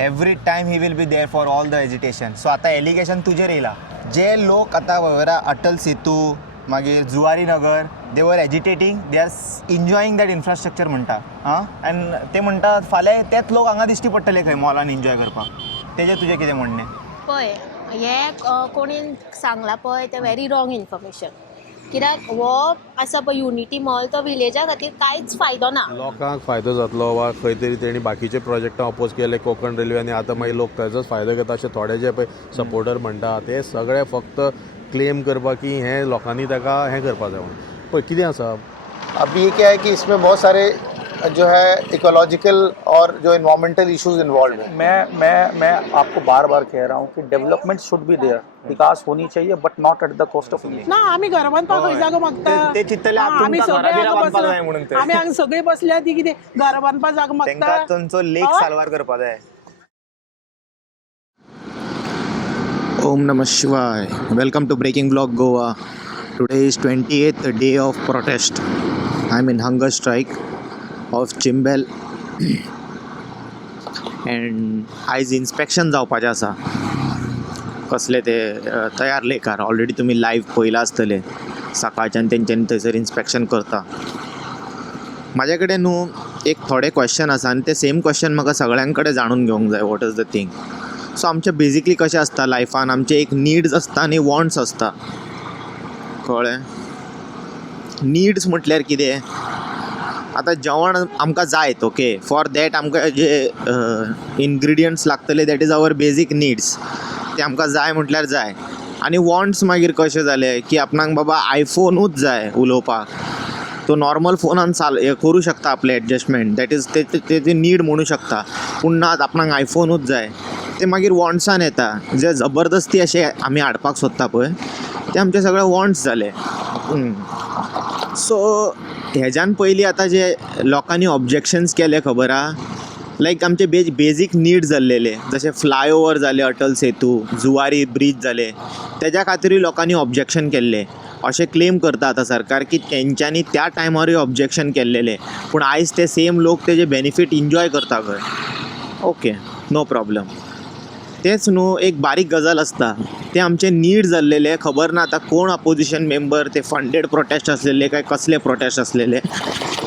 Every time he will be there for all the agitation. So आता allegation तुजेर येयला. जे लोक आता वगैरे अटल सेतू मागीर Zuari Nagar they were agitating, they R इन्जॉयींग that infrastructure म्हणटा. एंड ते म्हणटा फाल्यां तेच लोक हांगा दिश्टी पडटले खंय मॉलान एन्जॉय करपाक. तेजें तुजें कितें म्हणणें? पळय, हें कोणीन सांगलां पळय तें व्हेरी रॉंग इन्फॉर्मेशन. कित्याक हो आसा पळय युनिटी मॉल तो विलेजा खातीर कांयच फायदो ना. लोकांक फायदो जातलो वा खंय तरी तेणी बाकीचे प्रोजेक्टां अपोज केले कोकण रेल्वे आनी आतां मागीर लोक ताजोच फायदो घेता अशे थोडे जे पळय सपोर्टर म्हणटा ते सगळे फक्त क्लेम करपाक की हें लोकांनी ताका हें करपा जाय म्हणून. पळय कितें आसा, अब ये क्या है कि इसमें बहुत सारे जो है इकोलॉजिकल और जो इन्वायरमेंटल इश्यूज इन्वॉल्व हैं. मैं आपको बार बार कह रहा हूँ कि डेवलपमेंट शुड बी देयर, विकास होनी चाहिए but not at the cost of ना आमी घरा बांदपाक खंय जागो मागता. ते चिंतले आमी तुमकां सगळे घरा बिरा हांगा बांदपाक जाय बसल्या म्हणून ते. आमी हांगा सगळे बसल्या ती कितें घरा बांदपाक जागो तांकां मागता. तांचो लेख हय? साल्वार करपा जाय. ओम नमः शिवाय. Welcome to breaking blog Goa. Today is 28th day of protest. I am in hunger strike of Chimbel and आयज इन्स्पेक्शन जावपाचें आसा. कसले ते तयार लेखार ऑलरेडी तुमी लायव्ह पळयला आसतले. सकाळच्यान तेंच्यांनी थंयसर इन्स्पेक्शन करता. म्हाजे कडेन न्हू एक थोडे क्वेश्चन आसा आनी ते सेम क्वेश्चन म्हाका सगळ्यां कडेन जाणून घेवंक जाय. What is the thing. So आमचे बेजिकली कशें आसता लायफान, आमचे एक नीड्स आसता आनी वॉन्ट्स आसता. कळ्ळें? नीड्स म्हटल्यार कितें? आतां जेवण आमकां जायत, ओके, फॉर दॅट आमकां जे इनग्रिडियंट्स लागतले that is our basic needs. ते आमकां जाय म्हटल्यार जाय. आनी वॉन्ट्स मागीर कशें जालें की आपणाक बाबा आयफोनूच जाय उलोवपाक. तो नॉर्मल फोनान हे करूं शकता आपलें एडजस्टमेंट, दॅट इज ते नीड म्हणूं शकता. पूण ना आपणाक आयफोनूच जाय. ते मागीर वॉन्ट्सान येता. जे जबरदस्ती अशें आमी हाडपाक सोदता पळय ते आमचे सगळे वॉन्ट्स जाले. सो हेज्यान पयलीं आतां जे लोकांनी ऑब्जेक्शन्स केले खबर आहा, लायक आमचे बेजीक नीड्स जाल्लेले जशे फ्लायओवर जाले, अटल सेतू, जुवारी ब्रीज जाले, तेज्या खातीरूय लोकांनी ऑब्जेक्शन केल्ले. अशें क्लेम करता आतां सरकार की तेंच्यांनी त्या टायमारूय ऑब्जेक्शन केल्लेले पूण आयज ते सेम लोक तेजे बेनिफीट एन्जॉय करता खंय. Okay, no problem. तेच न्हू एक बारीक गजाल आसता. ते आमचे नीड जाल्लेले खबर ना आतां कोण अपोजिशन मेंबर, ते फंडेड प्रोटेस्ट आसलेले काय कसले प्रोटेस्ट आसलेले,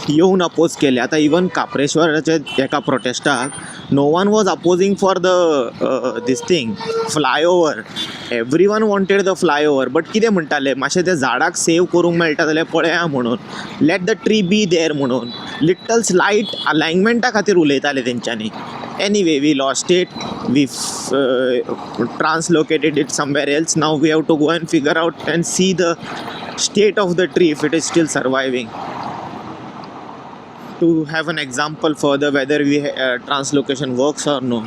येवन अपोज केले. आतां इवन काप्रेश्वराचे एका प्रोटेस्टाक no one was opposing for the this thing flyover. Everyone wanted the flyover. But कितें म्हणटाले, मातशें ते झाडाक सेव करूंक मेळटा जाल्यार पळया म्हणून, let the tree be there म्हणून, लिटल स्लायट अलायनमेंटा खातीर उलयताले तेंच्यांनी. Anyway, we lost it. We've translocated it somewhere else. Now we have to go and figure out and see the state of the tree if it is still surviving. To have an example further whether translocation works or no.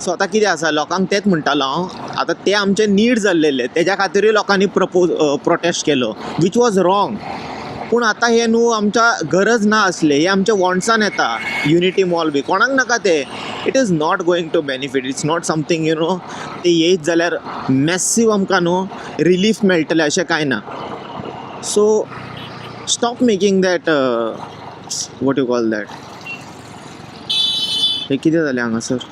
So आतां कितें आसा, लोकांक तेच म्हणटालो हांव, आतां ते आमचे नीड जाल्लेले तेज्या खातीरूय लोकांनी प्रोटेस्ट केलो, वीच वॉज रॉंग. पूण आतां हे न्हू आमच्या गरज ना आसले, हे आमच्या वॉन्ट्सान येता. युनिटी मॉल बी कोणाक नाका ते. It is not going to benefit. It's not something ते येयत जाल्यार मॅसीव आमकां न्हू रिलीफ मेळटलें अशें कांय ना. So stop making that what you call that. हे कितें जालें हांगासर?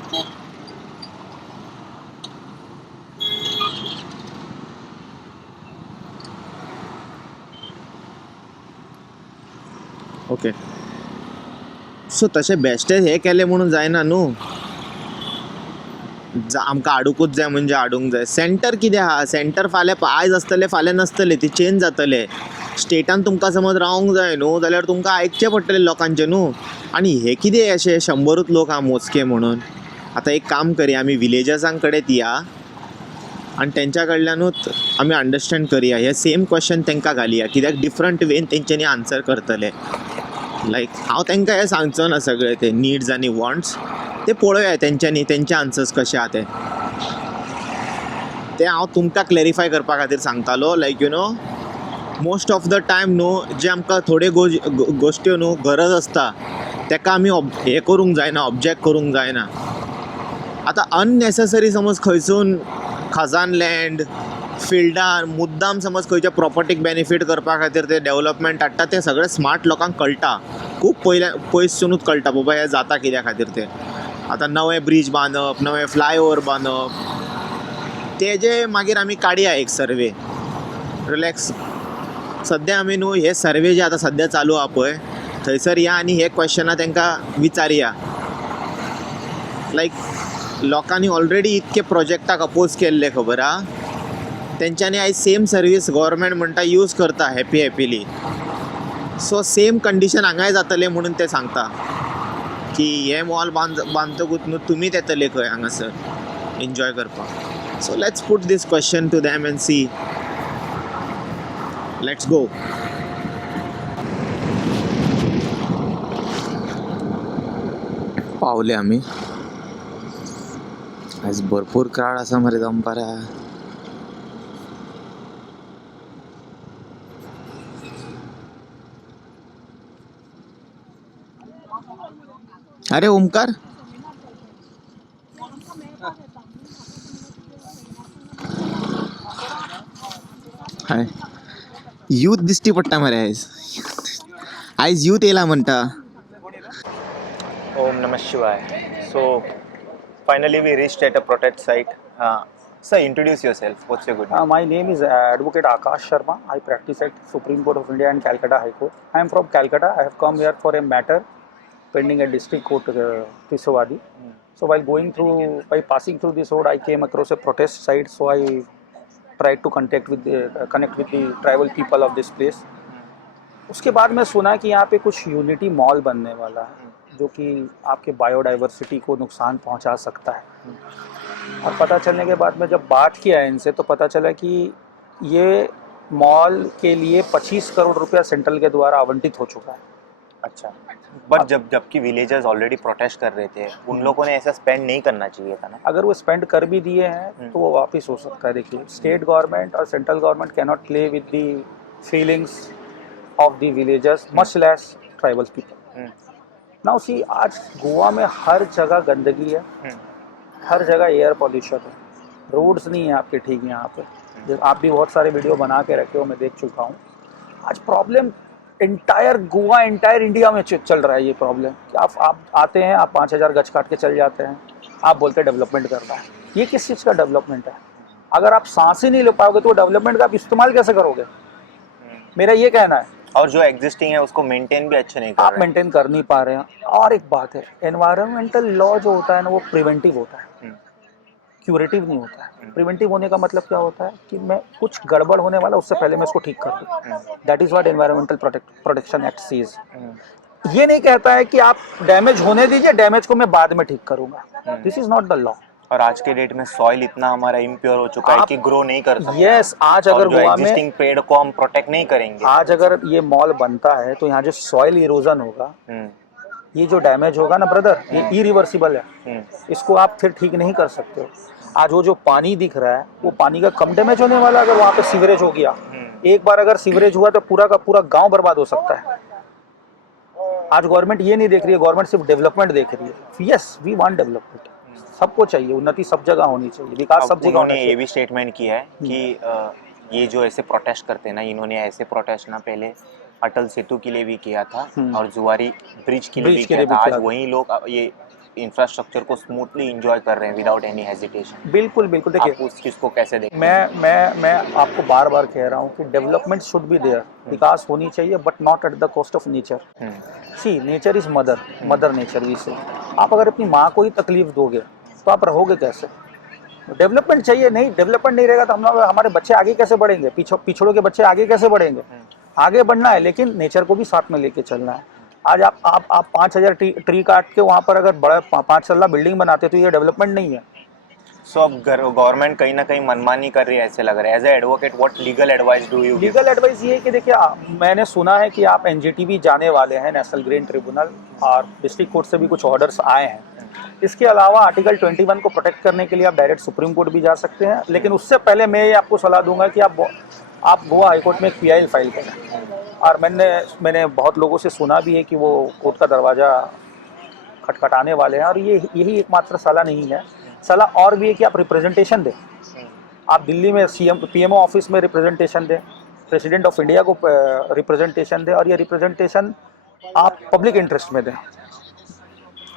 ओके, सो तशें बेश्टेच हे केलें म्हणून जायना न्हू. आमकां हाडूंकूच जाय म्हणजे हाडूंक जाय. सेंटर कितें आहा, सेंटर फाल्यां आयज आसतले फाल्यां नासतले, ती चेंज जातले. स्टेटान तुमकां समज रावंक जाय न्हू जाल्यार तुमकां आयकचें पडटलें लोकांचें न्हू. आनी हे कितें अशें 100च लोक आहा मोजके म्हणून. आतां एक काम करया, आमी विलेजर्सां कडेन या आनी तेंच्या कडल्यानूच आमी अंडरस्टँड करया. हे सेम क्वेश्चन तेंकां घालया, कित्याक डिफरंट वेन तेंच्यांनी आन्सर करतले. लायक हांव तेंकां हें सांगचो ना सगळे ते नीड्स आनी वॉन्ट्स. ते पळोवया तेंच्यांनी तेंचे आन्सर्स कशे आहा ते हांव तुमकां क्लॅरिफाय करपा खातीर सांगतालो. Like you know most of the time न्हू जे आमकां थोड्यो गोश्ट्यो न्हू गरज आसता तेका आमी हें करूंक जायना, ऑब्जेक्ट करूंक जायना. आतां अननेसेसरी समज खंयसून खजान लँड फिल्डार मुद्दाम समज खंयच्या प्रॉपर्टीक बेनिफीट करपा खातीर ते डेव्हलपमेंट हाडटा ते सगळे स्मार्ट लोकांक कळटा खूब पयसुनूच कळटा बाबा हें जाता कित्या खातीर ते आतां नवे ब्रीज बांदप नवे फ्लायओवर बांदप तेजे मागीर आमी काडया एक सर्वे रिलॅक्स सद्या आमी न्हू हे सर्वे जे आतां सद्या चालू आहा पळय थंयसर या आनी हे क्वेश्चनां तांकां विचारया लायक लोकांनी ऑलरेडी इतके प्रोजेक्टाक अपोज केल्ले खबर आहा तेंच्यांनी आयज सेम सर्वीस गव्हर्मेंट म्हणटा यूज करता हॅपिली सो सेम कंडिशन हांगाय जातले म्हणून ते सांगता की हे मॉल बांदतकूच न्हू तुमीच येतले खंय हांगासर एन्जॉय करपाक so let's put this question to them and see let's go पावले आमी आज भरपूर क्राउड आसा मरे दनपारा अरे ओमकार हाय यूथ दिसती पडटा मरे आयज यूथ येयला म्हणटा Om Namah Shivaya. So, finally we reached at a protest site. Sir, introduce yourself. What's your good name? My name is Advocate Akash Sharma. I practice at Supreme Court of India and Calcutta High Court. I am from Calcutta. I have come here for a matter pending at District Court Tisawadi. So while passing through this road, I came across a protest site. So I tried to connect with the tribal people of this place. उसके बाद मैं सुना कि यहाँ पे कुछ unity mall बनने वाला है जो कि आपके बायोडाइवर्सिटी को नुकसान पहुँचा सकता है और पता चलने के बाद में जब बात किया इनसे तो पता चला कि ये मॉल के लिए 25 करोड़ रुपया सेंट्रल के द्वारा आवंटित हो चुका है। अच्छा, बट जबकि विलेजर्स ऑलरेडी प्रोटेस्ट कर रहे थे उन लोगों ने ऐसा स्पेंड नहीं करना चाहिए था ना। अगर वो स्पेंड कर भी दिए हैं तो वो वापस हो सकता है। देखिए, स्टेट गवर्नमेंट और central government can not play with the feelings of the villagers much less tribal people. Now see, आज गोवा में हर जगह गंदगी है, हर जगह एयर पॉल्यूशन है, रोड्स नहीं है आपके ठीक यहाँ पे। आप भी बहुत सारे वीडियो बना के रखे हो, मैं देख चुका हूँ। आज problem entire Goa, entire India में चल रहा है ये प्रॉब्लम कि आप आते हैं, आप 5000 गज काट के चल जाते हैं, आप बोलते हैं डेवलपमेंट कर रहा है। ये किस चीज़ का डेवलपमेंट है? अगर आप सांस ही नहीं ले पाओगे तो डेवलपमेंट का आप इस्तेमाल कैसे करोगे? मेरा ये कहना है। और जो एग्जिस्टिंग है उसको मेंटेन भी अच्छे नहीं कर आप रहे हैं। मेंटेन कर नहीं पा रहे हैं। और एक बात है, एनवायरमेंटल लॉ जो होता है ना वो प्रिवेंटिव होता है, क्यूरेटिव नहीं होता है। प्रिवेंटिव होने का मतलब क्या होता है कि मैं कुछ गड़बड़ होने वाला उससे पहले मैं इसको ठीक कर दूँ। That is what environmental protection act says. ये नहीं कहता है कि आप डैमेज होने दीजिए, डैमेज को मैं बाद में ठीक करूंगा। दिस इज नॉट द लॉ। और आज के डेट में सॉइल इतना हमारा इम्प्योर हो चुका है कि ग्रो नहीं कर सकता। यस, आज अगर गोवा में एग्जिस्टिंग पेड़ को हम प्रोटेक्ट नहीं करेंगे, आज अगर ये मॉल बनता है तो यहाँ जो सॉइल इरोजन होगा, ये जो डैमेज होगा ना ब्रदर, ये इरिवर्सिबल है। इसको आप फिर ठीक नहीं कर सकते हो। आज वो जो पानी दिख रहा है वो पानी का कम डैमेज होने वाला अगर वहाँ पे सीवरेज हो गया। एक बार अगर सीवरेज हुआ तो पूरा का पूरा गांव बर्बाद हो सकता है। आज गवर्नमेंट ये नहीं देख रही है, गवर्नमेंट सिर्फ डेवलपमेंट देख रही है। यस, वी वांट डेवलपमेंट, सबको चाहिए, उन्नति सब जगह होनी चाहिए, विकास सब जगह होना ये चाहिए। भी स्टेटमेंट किया है कि ये जो ऐसे प्रोटेस्ट करते हैं ना, इन्होंने ऐसे प्रोटेस्ट ना पहले अटल सेतु के लिए भी किया था और जुआरी ब्रिज के लिए भी किया था। आज वही लोग ये इंफ्रास्ट्रक्चर को स्मूथली एंजॉय कर रहे हैं विदाउट एनी हेजिटेशन। बिल्कुल बिल्कुल। देखिए, आप उस चीज को कैसे देखें? मैं आपको बार बार कह रहा हूँ कि डेवलपमेंट शुड बी देयर, विकास होनी चाहिए, but not at the cost of nature. See, nature is mother nature we say. आप अगर अपनी माँ को ही तकलीफ दोगे तो आप रहोगे कैसे? डेवलपमेंट चाहिए। नहीं, डेवलपमेंट नहीं रहेगा तो हमारे बच्चे आगे कैसे बढ़ेंगे? पिछड़ों के बच्चे आगे कैसे बढ़ेंगे? आगे बढ़ना है लेकिन नेचर को भी साथ में लेके चलना है। आज आप 5000 ट्री काट के वहाँ पर अगर बड़ा 5 तल्ला बिल्डिंग बनाते तो ये डेवलपमेंट नहीं है। सो अब गवर्नमेंट कहीं ना कहीं मनमानी कर रही है ऐसे लग रहा है। As a advocate, what legal advice do you? Legal advice ये है कि देखिए, मैंने सुना है कि आप एनजीटीबी जाने वाले हैं, नेशनल ग्रीन ट्रिब्यूनल, और डिस्ट्रिक्ट कोर्ट से भी कुछ ऑर्डर्स आए हैं। इसके अलावा आर्टिकल 21 को प्रोटेक्ट करने के लिए आप डायरेक्ट सुप्रीम कोर्ट भी जा सकते हैं। लेकिन उससे पहले मैं ये आपको सलाह दूंगा कि आप गोवा हाई कोर्ट में एक PIL फाइल करें। और मैंने बहुत लोगों से सुना भी है कि वो कोर्ट का दरवाज़ा खटखटाने वाले हैं, और यही एकमात्र सलाह नहीं है। सलाह और भी है कि आप रिप्रेजेंटेशन दें। आप दिल्ली में सीएम पीएमओ ऑफिस में रिप्रेजेंटेशन दें, प्रेसिडेंट ऑफ इंडिया को रिप्रेजेंटेशन दें, और ये रिप्रेजेंटेशन आप पब्लिक इंटरेस्ट में दें।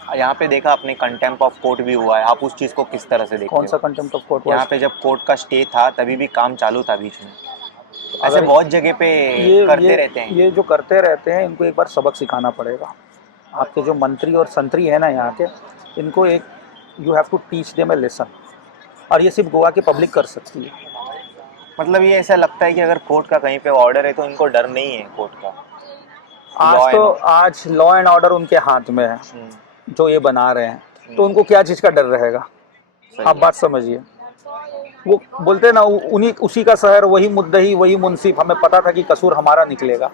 यहाँ पे देखा आपने कंटेम्प्ट ऑफ कोर्ट भी हुआ है, आप उस चीज को किस तरह से देखते कौन सा हो? Contempt of court? यहाँ पे जब कोर्ट का स्टे था तभी भी काम चालू था बीच में, ऐसे अगर बहुत जगह पे करते रहते हैं। ये जो करते रहते हैं इनको एक बार सबक सिखाना पड़ेगा। आपके जो मंत्री और संतरी है ना यहाँ के, इनको एक you have to teach them a lesson, और ये सिर्फ गोवा की पब्लिक कर सकती है। मतलब ये ऐसा लगता है कि अगर कोर्ट का कहीं पे ऑर्डर है तो इनको डर नहीं है कोर्ट का। आज लॉ एंड ऑर्डर उनके हाथ में है, जो ये बना रहे हैं, तो उनको क्या चीज़ का डर रहेगा? आप बात समझिए। वो बोलते हैं ना, उन्हीं उसी का शहर, वही मुद्दई, वही मुंसिफ, हमें पता था कि कसूर हमारा निकलेगा।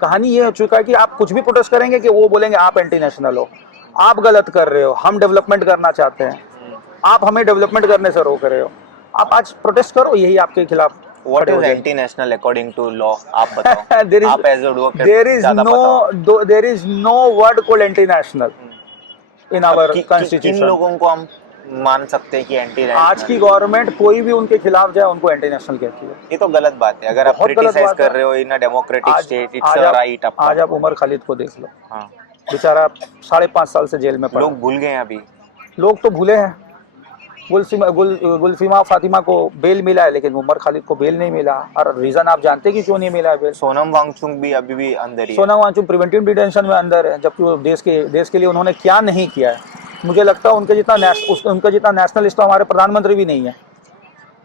कहानी ये हो चुका है कि आप कुछ भी प्रोटेस्ट करेंगे कि वो बोलेंगे आप एंटी नेशनल हो, आप गलत कर रहे हो, हम डेवलपमेंट करना चाहते हैं, आप हमें डेवलपमेंट करने से रोक रहे हो। आप आज प्रोटेस्ट करो, यही आपके खिलाफ। What is anti national according to law? आप बताओ। There is- आप as advocate there is no word called anti national in our किन constitution। लोगों को हम मान सकते हैं कि एंटी नेशनल? आज की गवर्नमेंट कोई भी उनके खिलाफ जाए उनको एंटी नेशनल कहती है। ये तो गलत बात है। अगर आप बहुत गलत क्रिटिसाइज बात है। कर रहे हो in a democratic state, it's आज राइट। आज आप उमर खालिद को देख लो, हाँ, बेचारा 5.5 साल से जेल में पड़ा। लोग भूल गए हैं अभी। लोग तो भूले हैं। गुलफिमा फातिमा को बेल मिला है, लेकिन उमर खालिद को बेल नहीं मिला। और रीजन आप जानते हैं कि क्यों नहीं मिला है बेल? सोनम वांगचुक भी अभी भी अंदर ही है। सोनम वांगचुक प्रिवेंटिव डिटेंशन में अंदर है, जबकि वो देश के लिए उन्होंने क्या नहीं किया है। मुझे लगता है उनके जितना नेशनलिस्ट तो हमारे प्रधानमंत्री भी नहीं है।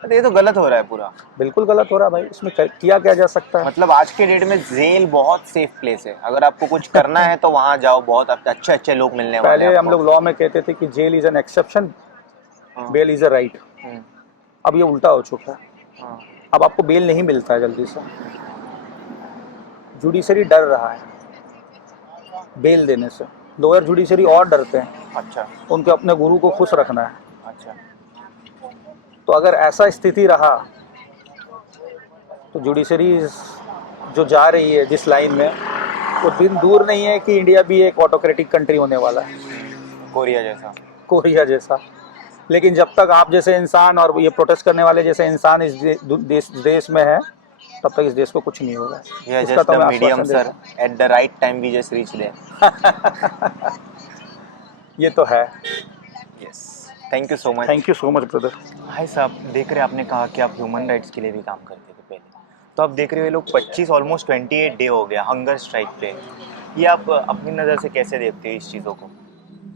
तो ये तो गलत हो रहा है पूरा। बिल्कुल गलत हो रहा है भाई, इसमें किया क्या जा सकता है? मतलब आज के डेट में जेल बहुत सेफ प्लेस है। अगर आपको कुछ करना है तो वहाँ जाओ, बहुत अच्छे अच्छे लोग मिलने वाले हैं पहले हम आपको। लोग लॉ में कहते थे कि jail is an exception, bail is a right. अब ये उल्टा हो चुका है। हाँ। अब आपको बेल नहीं मिलता है जल्दी से। जुडिशरी डर रहा है बेल देने से, लोअर जुडिशरी और डरते हैं। अच्छा उनके अपने गुरु को खुश रखना है। अच्छा। तो अगर ऐसा स्थिति रहा तो जुडिशरी जो जा रही है जिस लाइन में, वो दिन दूर नहीं है कि इंडिया भी एक ऑटोक्रेटिक कंट्री होने वाला है, कोरिया जैसा। कोरिया जैसा। लेकिन जब तक आप जैसे इंसान और ये प्रोटेस्ट करने वाले जैसे इंसान इस देश में है, तब तक इस देश को कुछ नहीं होगा। Yeah, इसका just तो the मैं medium, आश्वासन sir. देता At the right time, we just reached there. हूं। ये तो है। Yes. Thank you so much. Thank you so much brother. भाई साहब, देख रहे हैं, आपने कहा कि आप ह्यूमन राइट्स के लिए भी काम करते थे पहले, तो आप देख रहे हो ये लोग 25 ऑलमोस्ट 28 डे हो गया हंगर स्ट्राइक पे। ये आप अपनी नज़र से कैसे देखते हो इस चीज़ों को?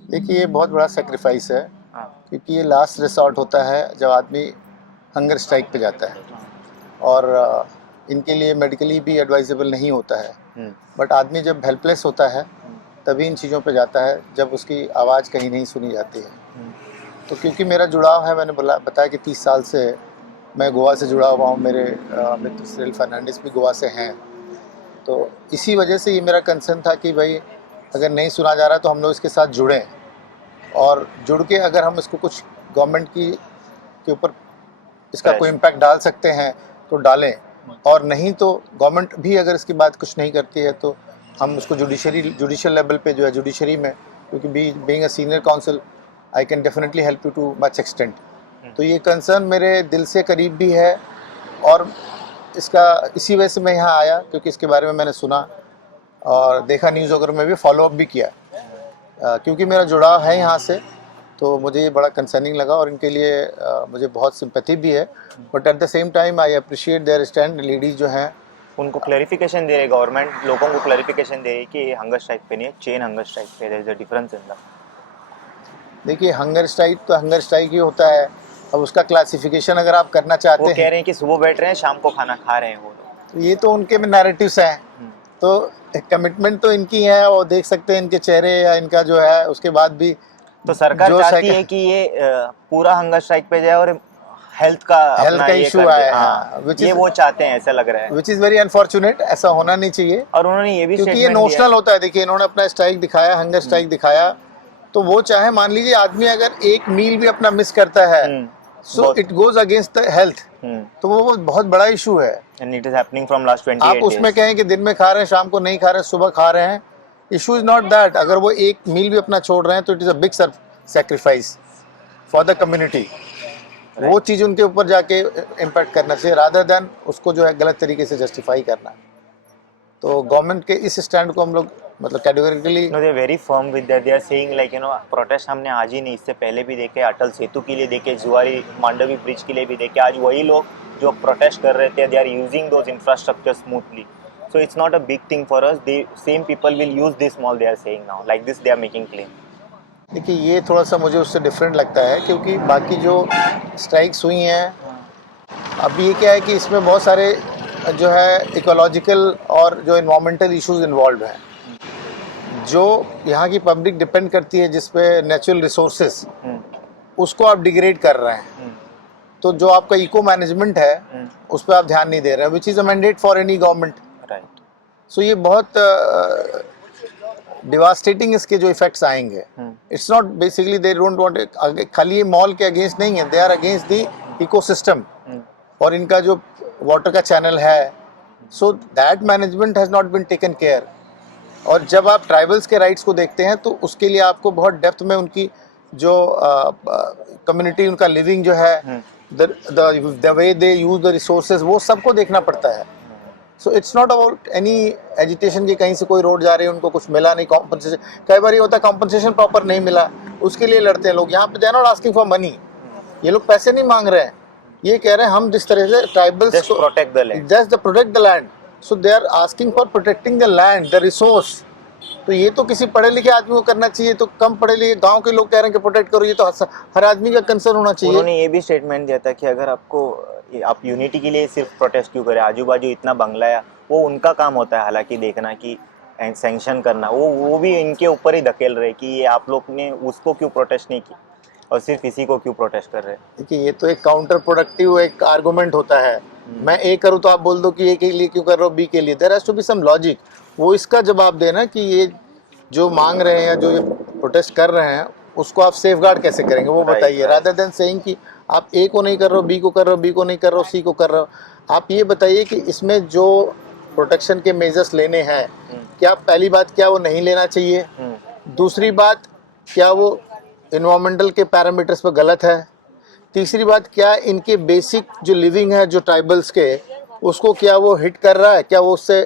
देखिए, ये बहुत बड़ा सेक्रीफाइस है, हाँ। क्योंकि ये लास्ट रिसॉर्ट होता है जब आदमी हंगर स्ट्राइक पे जाता है, और इनके लिए मेडिकली भी एडवाइजेबल नहीं होता है। बट आदमी जब हेल्पलेस होता है तभी इन चीज़ों पे जाता है, जब उसकी आवाज़ कहीं नहीं सुनी जाती है। तो क्योंकि मेरा जुड़ाव है, मैंने बताया कि 30 साल से मैं गोवा से जुड़ा हुआ हूँ, मेरे मित्र सिरिल फर्नांडिस भी गोवा से हैं, तो इसी वजह से ये मेरा कंसर्न था कि भाई अगर नहीं सुना जा रहा तो हम लोग इसके साथ जुड़ें, और जुड़ के अगर हम इसको कुछ गवर्नमेंट के ऊपर इसका कोई इम्पैक्ट डाल सकते हैं तो डालें, और नहीं तो गवर्नमेंट भी अगर इसके बाद कुछ नहीं करती है तो हम उसको जुडिशियल लेवल पे जो है जुडिशरी में, क्योंकि being a senior council I can definitely help you too much extent. तो ये कंसर्न मेरे दिल से करीब भी है, और इसी वजह से मैं यहाँ आया, क्योंकि इसके बारे में मैंने सुना और देखा, न्यूज़ वगैरह में भी फॉलोअप भी किया, क्योंकि मेरा जुड़ाव है यहाँ से, तो मुझे ये बड़ा कंसर्निंग लगा, और इनके लिए मुझे बहुत सिंपैथी भी है। But at the same time I appreciate their stand. Ladies जो हैं उनको क्लैरिफिकेशन दे रहे, गवर्नमेंट लोगों को क्लैरिफिकेशन दे रही कि ये हंगर स्ट्राइक पे नहीं है, चेन हंगर स्ट्राइक पे, there is a difference in the. देखिए, हंगर स्ट्राइक तो हंगर स्ट्राइक ही होता है। अब उसका क्लासिफिकेशन अगर आप करना चाहते वो हैं, कह रहे हैं कि सुबह बैठ रहे हैं, शाम को खाना खा रहे हैं वो लोग। तो ये तो उनके में नैरेटिव्स हैं, तो कमिटमेंट तो इनकी है, और देख सकते हैं इनके चेहरे या इनका जो है, उसके बाद भी तो सरकार जो चाहती है कि ये पूरा हंगर स्ट्राइक पे जाए और हेल्थ का इशू आए, हाँ, ये वो चाहते हैं, ऐसा लग रहा है। Which is very unfortunate. ऐसा होना नहीं चाहिए, और उन्होंने ये भी क्योंकि ये statement दिया- नोशनल होता है। देखिए, इन्होंने अपना स्ट्राइक दिखाया, हंगर स्ट्राइक दिखाया, तो वो चाहे मान लीजिए आदमी अगर एक मील भी अपना मिस करता है, so it goes against the health, तो वो बहुत बड़ा इशू है। And it is happening from last 28 आप उसमें days. कहें कि दिन में खा रहे हैं, शाम को नहीं खा रहे हैं, सुबह खा रहे हैं, इशू इज नॉट दैट। अगर वो एक मील भी अपना छोड़ रहे हैं तो it is a big sacrifice for the community. वो चीज़ उनके ऊपर जाके इम्पैक्ट करना चाहिए रादर देन उसको जो है गलत तरीके से जस्टिफाई करना। तो गवर्नमेंट के इस स्टैंड को हम लोग मतलब categorically No, they're very firm with that. They are saying like prostate हमने आज ही नहीं, इससे पहले भी देखे, अटल सेतु के लिए देखे, जुआरी मांडवी ब्रिज के लिए भी देखे। आज वही लोग जो प्रोटेस्ट कर रहे थे, they are using those infrastructure smoothly. So it's not a big thing for us. They same people will use this mall. They are saying now like this. They are making claim. देखिए ये थोड़ा सा मुझे उससे different लगता है, क्योंकि बाकी जो स्ट्राइक्स हुई हैं अभी ये क्या है कि इसमें बहुत सारे जो है इकोलॉजिकल और जो इन्वायरमेंटल इश्यूज इन्वॉल्व हैं, जो यहाँ की पब्लिक डिपेंड करती है जिस पे नेचुरल रिसोर्सेस, उसको आप डिग्रेड कर रहे हैं। तो जो आपका इको मैनेजमेंट है उस पर आप ध्यान नहीं दे रहे हैं, which is a mandate for any government. Right. So ये बहुत डिवास्टेटिंग इसके जो इफेक्ट्स आएंगे। It's not basically they don't want, खाली ये मॉल के अगेंस्ट नहीं है, they are against the ecosystem और इनका जो वाटर का चैनल है, so that management has not been taken care. और जब आप ट्राइबल्स के राइट्स को देखते हैं तो उसके लिए आपको बहुत डेप्थ में उनकी जो कम्युनिटी, उनका लिविंग जो है, the way they use the resources, वो सबको देखना पड़ता है। So it's not about any agitation की कहीं से कोई रोड जा रही है उनको कुछ मिला नहीं, कॉम्पनसेशन, कई बार ये होता है कॉम्पनसेशन प्रॉपर नहीं मिला, उसके लिए लड़ते हैं लोग। यहाँ पे they are not asking for money, ये लोग पैसे नहीं मांग रहे हैं, ये कह रहे हैं हम जिस तरह से tribals Just protect the land. Just protect the land, so they are asking for protecting the land, the resource. तो ये तो किसी पढ़े लिखे आदमी को करना चाहिए, तो कम पढ़े लिखे गांव के लोग कह रहे हैं कि प्रोटेक्ट करो, ये तो हर आदमी का कंसर्न होना चाहिए। उन्होंने ये भी स्टेटमेंट दिया था कि अगर आपको आप यूनिटी के लिए सिर्फ प्रोटेस्ट क्यों करें, आजू बाजू इतना बंगला है, वो उनका काम होता है हालांकि देखना कि सैंक्शन करना, वो भी इनके ऊपर ही धकेल रहे कि ये आप लोग ने उसको क्यों प्रोटेस्ट नहीं की और सिर्फ इसी को क्यों प्रोटेस्ट कर रहे हैं। देखिए ये तो एक काउंटर प्रोडक्टिव एक आर्गुमेंट होता है। मैं ए करूँ तो आप बोल दो कि ए के लिए क्यों कर रहे हो, बी के लिए, there has to be some logic. वो इसका जवाब देना कि ये जो मांग रहे हैं या जो ये प्रोटेस्ट कर रहे हैं उसको आप सेफगार्ड कैसे करेंगे, वो बताइए, रादर देन सेइंग कि आप ए को नहीं कर रहे हो, बी को कर रहे हो, बी को नहीं कर रहे हो, सी को कर रहे हो। आप ये बताइए कि इसमें जो प्रोटेक्शन के मेजर्स लेने हैं, क्या पहली बात क्या वो नहीं लेना चाहिए, दूसरी बात क्या वो इन्वायरमेंटल के पैरामीटर्स पर गलत है, तीसरी बात क्या इनके बेसिक जो लिविंग है जो ट्राइबल्स के, उसको क्या वो हिट कर रहा है, क्या वो उससे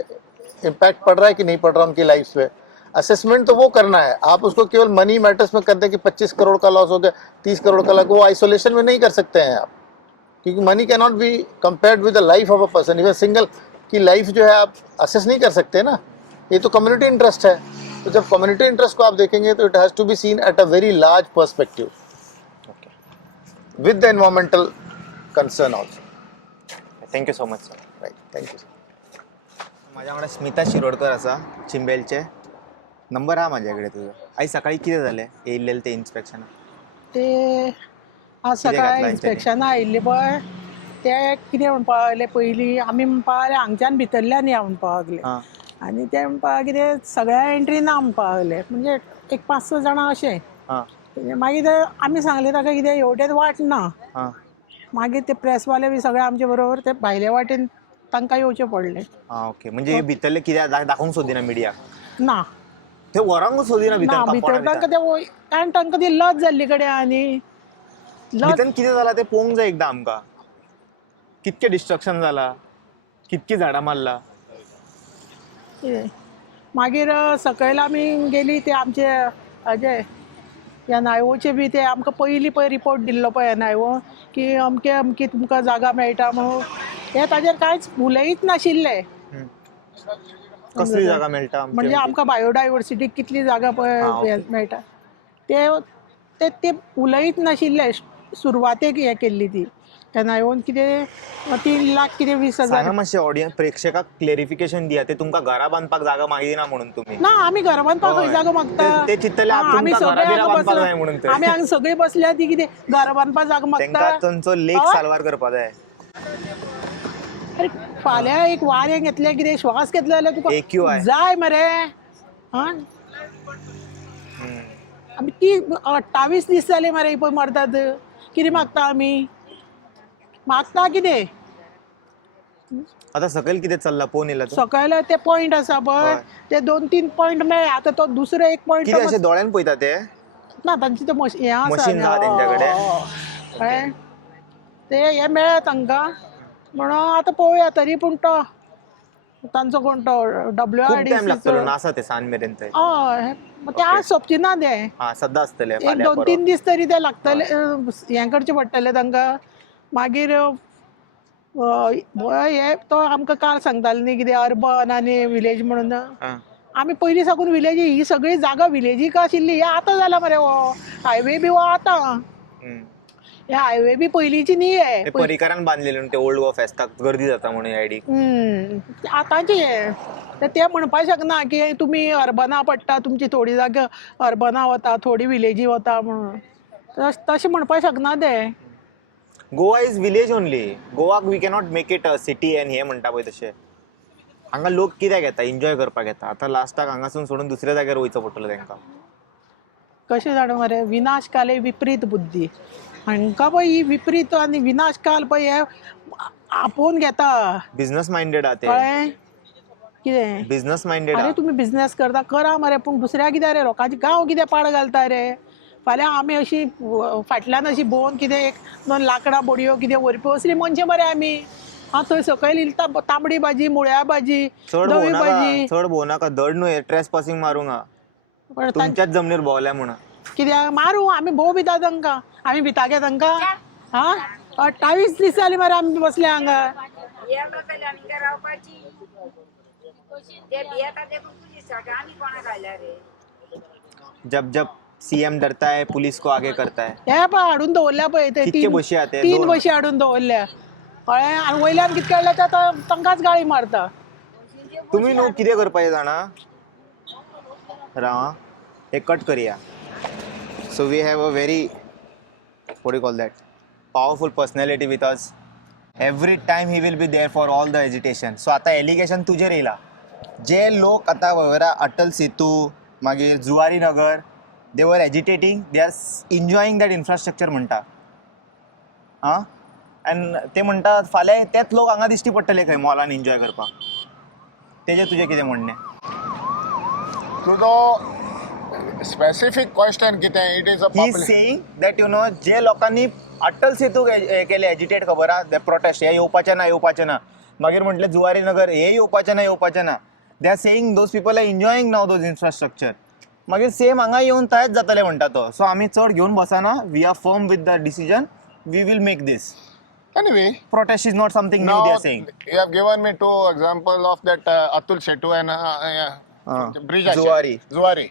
इम्पैक्ट पड़ रहा है कि नहीं पड़ रहा उनकी लाइफ पे। असेसमेंट तो वो करना है, आप उसको केवल मनी मैटर्स में कर दें कि 25 करोड़ का लॉस हो गया, 30 करोड़ का लॉस, वो आइसोलेशन में नहीं कर सकते हैं आप, क्योंकि मनी कैन नॉट बी कंपेयर्ड विद the life of a person. Even single की लाइफ जो है आप असेस नहीं कर सकते ना, ये तो कम्युनिटी इंटरेस्ट है। तो जब कम्युनिटी इंटरेस्ट को आप देखेंगे तो it has to be seen at a very large perspective with the environmental concern also. Thank you so much sir. Right, thank you. माझ्या वांगडा स्मिता शिरोडकर असा चिंबेलचे. नंबर हा माझ्याकडे तुझा. आई सकाळी किती झाले येयल्लेले ते इन्स्पेक्शन? ते आज सकाळी इन्स्पेक्शन आयिल्ले पळय ते कितें म्हणपा लागले, पयलीं आमी म्हणपा लागले हांगच्यान भितरल्यान या म्हणपा लागले, आनी ते म्हणपा कितें सगळ्या एंट्री ना म्हणपा लागले, म्हणजे एक 5-6 जाणां अशें. मागीर आमी सांगलें ताका कितें एवढेच वाट ना. मागीर ते प्रेसवाले बी सगळे आमचे बरोबर ते भायले वाटेन तांकां येवचें पडलें. ओके, म्हणजे भितरले कित्याक दाखोवंक सोदिना मिडिया? ना, ते वरांकूच सोदिना ना भितर तांकां ते कारण तांकां ती लज जाल्ली कडेन आनी भितर कितें जालां ते पळोवंक जाय एकदां आमकां. कितकें डिस्ट्रक्शन जालां, कितकी झाडां मारला. मागीर सकयल आमी गेली ते आमचे हाजे NIOचे बी ते आमकां पयलीं पळय रिपोर्ट दिल्लो पळय NIO की अमके अमकी तुमकां जागा मेळटा म्हणून, हे ताजेर कांयच उलयीत नाशिल्ले. कसली जागा मेळटा म्हणजे आमकां बायोडायवर्सिटीक कितली जागा पळय मेळटा ते ते उलयीत नाशिल्ले. सुरवातेक हे केल्ली ती NIOन कितें 3 लाख कितें 20,000. सांगा मातशें ऑडियन्स प्रेक्षकाक क्लेरिफिकेशन दिया. ते तुमकां घरा बांदपाक जागा मागिना म्हणून तुमी? ना, आमी घरा बांदपाक खंय जागा मागता. ते चिंतले आमी सगळे बांदपाक जाय म्हणून. आमी हांगा सगळी बसल्या ती कितें घरा बांदपाक जागा मागता. तांकां तांचो लेख साल्वार करपा जाय. अरे फाल्यां एक वारें घेतलें कितें श्वास घेतलो जाल्यार AQI. तुका जाय मरे. आमी ती 28 दीस जाले मरे पळय मरतात. कितें मागता आमी? मागता कितें? आता सकयल कितें चल्ला पळोवन येयला तूं? सकयल ते पॉयंट आसा पळय ते 2-3 पॉयंट मेळ्ळे. आतां तो दुसरो एक पॉयंट कितें अशें दोळ्यान पळयता ते? ना, तांचे ते हें आसा मशीन ना तेंच्या कडेन? कळ्ळें? ते हे मेळ्ळें तांकां म्हणून आतां पळोवया तरी पूण तो तांचो कोण तो खूप टाइम लागतलो WRDC ना आसा ते सांज मेरेन थंय हय ते आज सोंपची ना ते हा सद्दां आसतले एक फाल्यां 2-3 दीस तरी ते लागतले हें करचे पडटले तांकां मागीर हे तो आमकां काल सांगताले न्ही कितें अर्बन आनी विलेज म्हणून परत आमी पयलीं साकून विलेज ही सगळी जागा विलेजीक आशिल्ली हे आतां जाला मरे हो हायवे बी हो आतां हे हायवे बी पयलींची न्ही हे परिकारान बांदलेले न्हू ते ओल्ड गोवा फेस्ताक गर्दी जाता म्हणून आयडीक आतांचे हे तर ते म्हणपाक शकना की तुमी अर्बना पडटा तुमची थोडी जागा अर्बना वता थोडी विलेजी वता म्हणून तशें म्हणपाक शकना ते गोवा इज विलेज ओनली गोवाक we cannot make it a city and हे म्हणटा पळय तशें हांगा लोक कित्याक येता एन्जॉय करपाक येता आतां लास्टाक हांगासून सोडून दुसऱ्या जाग्यार वयचो पडटलो तांकां कशें जाणा मरे विनाश काले विपरीत बुद्धी हांकां पळय ही विपरीत आनी विनाश काल पळय हे आपोवन घेता बिझनस मायंडेड आहा ते कळ्ळें कितें बिझनस मायंडेड अरे तुम्ही बिझनेस करता करा मरे पूण दुसऱ्या कित्याक रे लोकांचे गांव कितें पाड घालता रे फाल्यां आमी अशी फाटल्यान अशी भोंवन कितें 1-2 लांकडां बडयो कितें व्हरपी असली मनशां मरे आमी थंय सकयल इल्ता तांबडी भाजी मुळ्या भाजी चड धवी भोंवनाका भाजी चड भोंवनाका धड न्हू ट्रेस पासिंग मारूंक हा पण तुमच्याच जमनीर भोंवल्या म्हणून कित्याक मारूं आमी भोव भिता तांकां आमी भिता गे तांकां हा 28 दीस जाली मरे आमी बसले हांगा जब जब सीएम डरता है पुलिस को आगे करता है हे पळय हाडून दवरल्या पळय ते कितके बशी आहा ते? 3 दोन. बशी हाडून दवरल्या कळ्ळें आनी वयल्यान कितें केलें ते तांकांच गाळी मारता तुम्ही न्हू कितें करपाचें जाणा राव हे कट करया so we have a very what you call that powerful personality with us every time he will be there for all the agitation so आतां एलिगेशन तुजेर येयला जे लोक आतां वगैरे अटल सेतू मागीर Zuari Nagar they were agitating they are enjoying that infrastructure म्हणटा आं आनी ते म्हणटा फाल्यां तेच लोक हांगा दिश्टी पडटले खंय मॉलान एन्जॉय करपाक तेजें तुजें कितें म्हणणें तुजो स्पेसिफीक क्वेश्चन कितें it is he saying that you know जे लोकांनी अटल सेतू केले एजिटेट खबर आहा ते प्रोटेस्ट हे येवपाचें ना मागीर म्हटलें जुवारी नगर हे येवपाचें ना they are saying those people are enjoying now those infrastructure मागीर सेम हांगा येवन तहेच जातलें म्हणटा तो सो आमी चड घेवन बसना we are firm with the decision we will make this anyway protest is not something new they are saying you have given me 2 example of that Atul Setu and bridge Zuari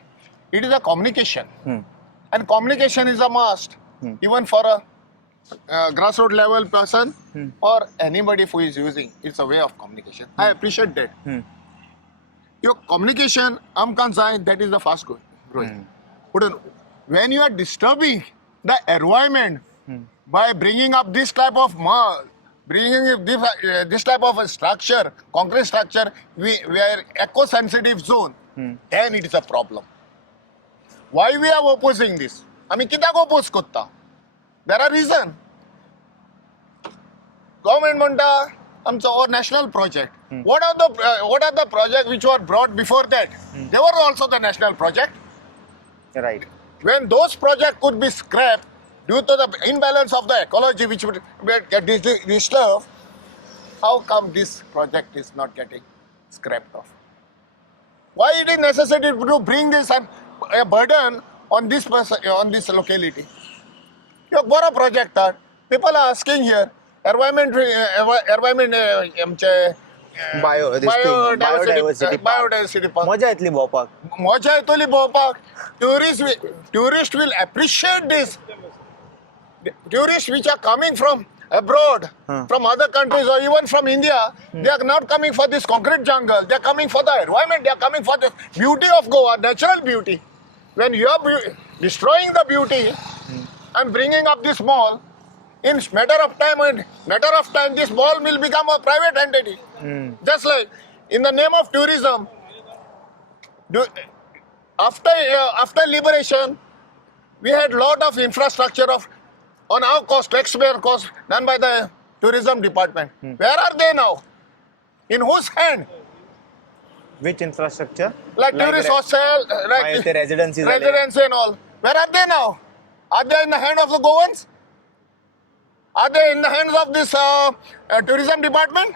it is a communication and communication is a must even for a grassroots level person or anybody who is using it's a way of communication I appreciate that your communication amkan sign that is the fast growing but when you are disturbing the environment by bringing up this type of bringing this type of a structure concrete structure we are eco sensitive zone then it is a problem why we are opposing this ami kitak oppose kotta there are reason government manta amcha or national project what are the project which were brought before that they were also the national project right when those projects could be scrapped due to the imbalance of the ecology which would get disturbed how come this project is not getting scrapped off why it is necessary to bring this a burden on this person on this locality you have got a project that people are asking here environment biodiversity park मजा येतली भोंवपाक मजा येतली भोंवपाक tourist will appreciate this tourists which are coming from abroad from other countries or even from India they are not coming for this concrete jungle they are coming for the environment they are coming for the beauty of Goa natural beauty when you are destroying the beauty and bringing up this mall in matter of time this mall will become a private entity just like in the name of tourism after liberation we had lot of infrastructure of on our cost taxpayer cost done by the tourism department where are they now in whose hand which infrastructure like tourist hostel the residency and all where are they now are they in the hand of the Goans Are they in the hands of this tourism department?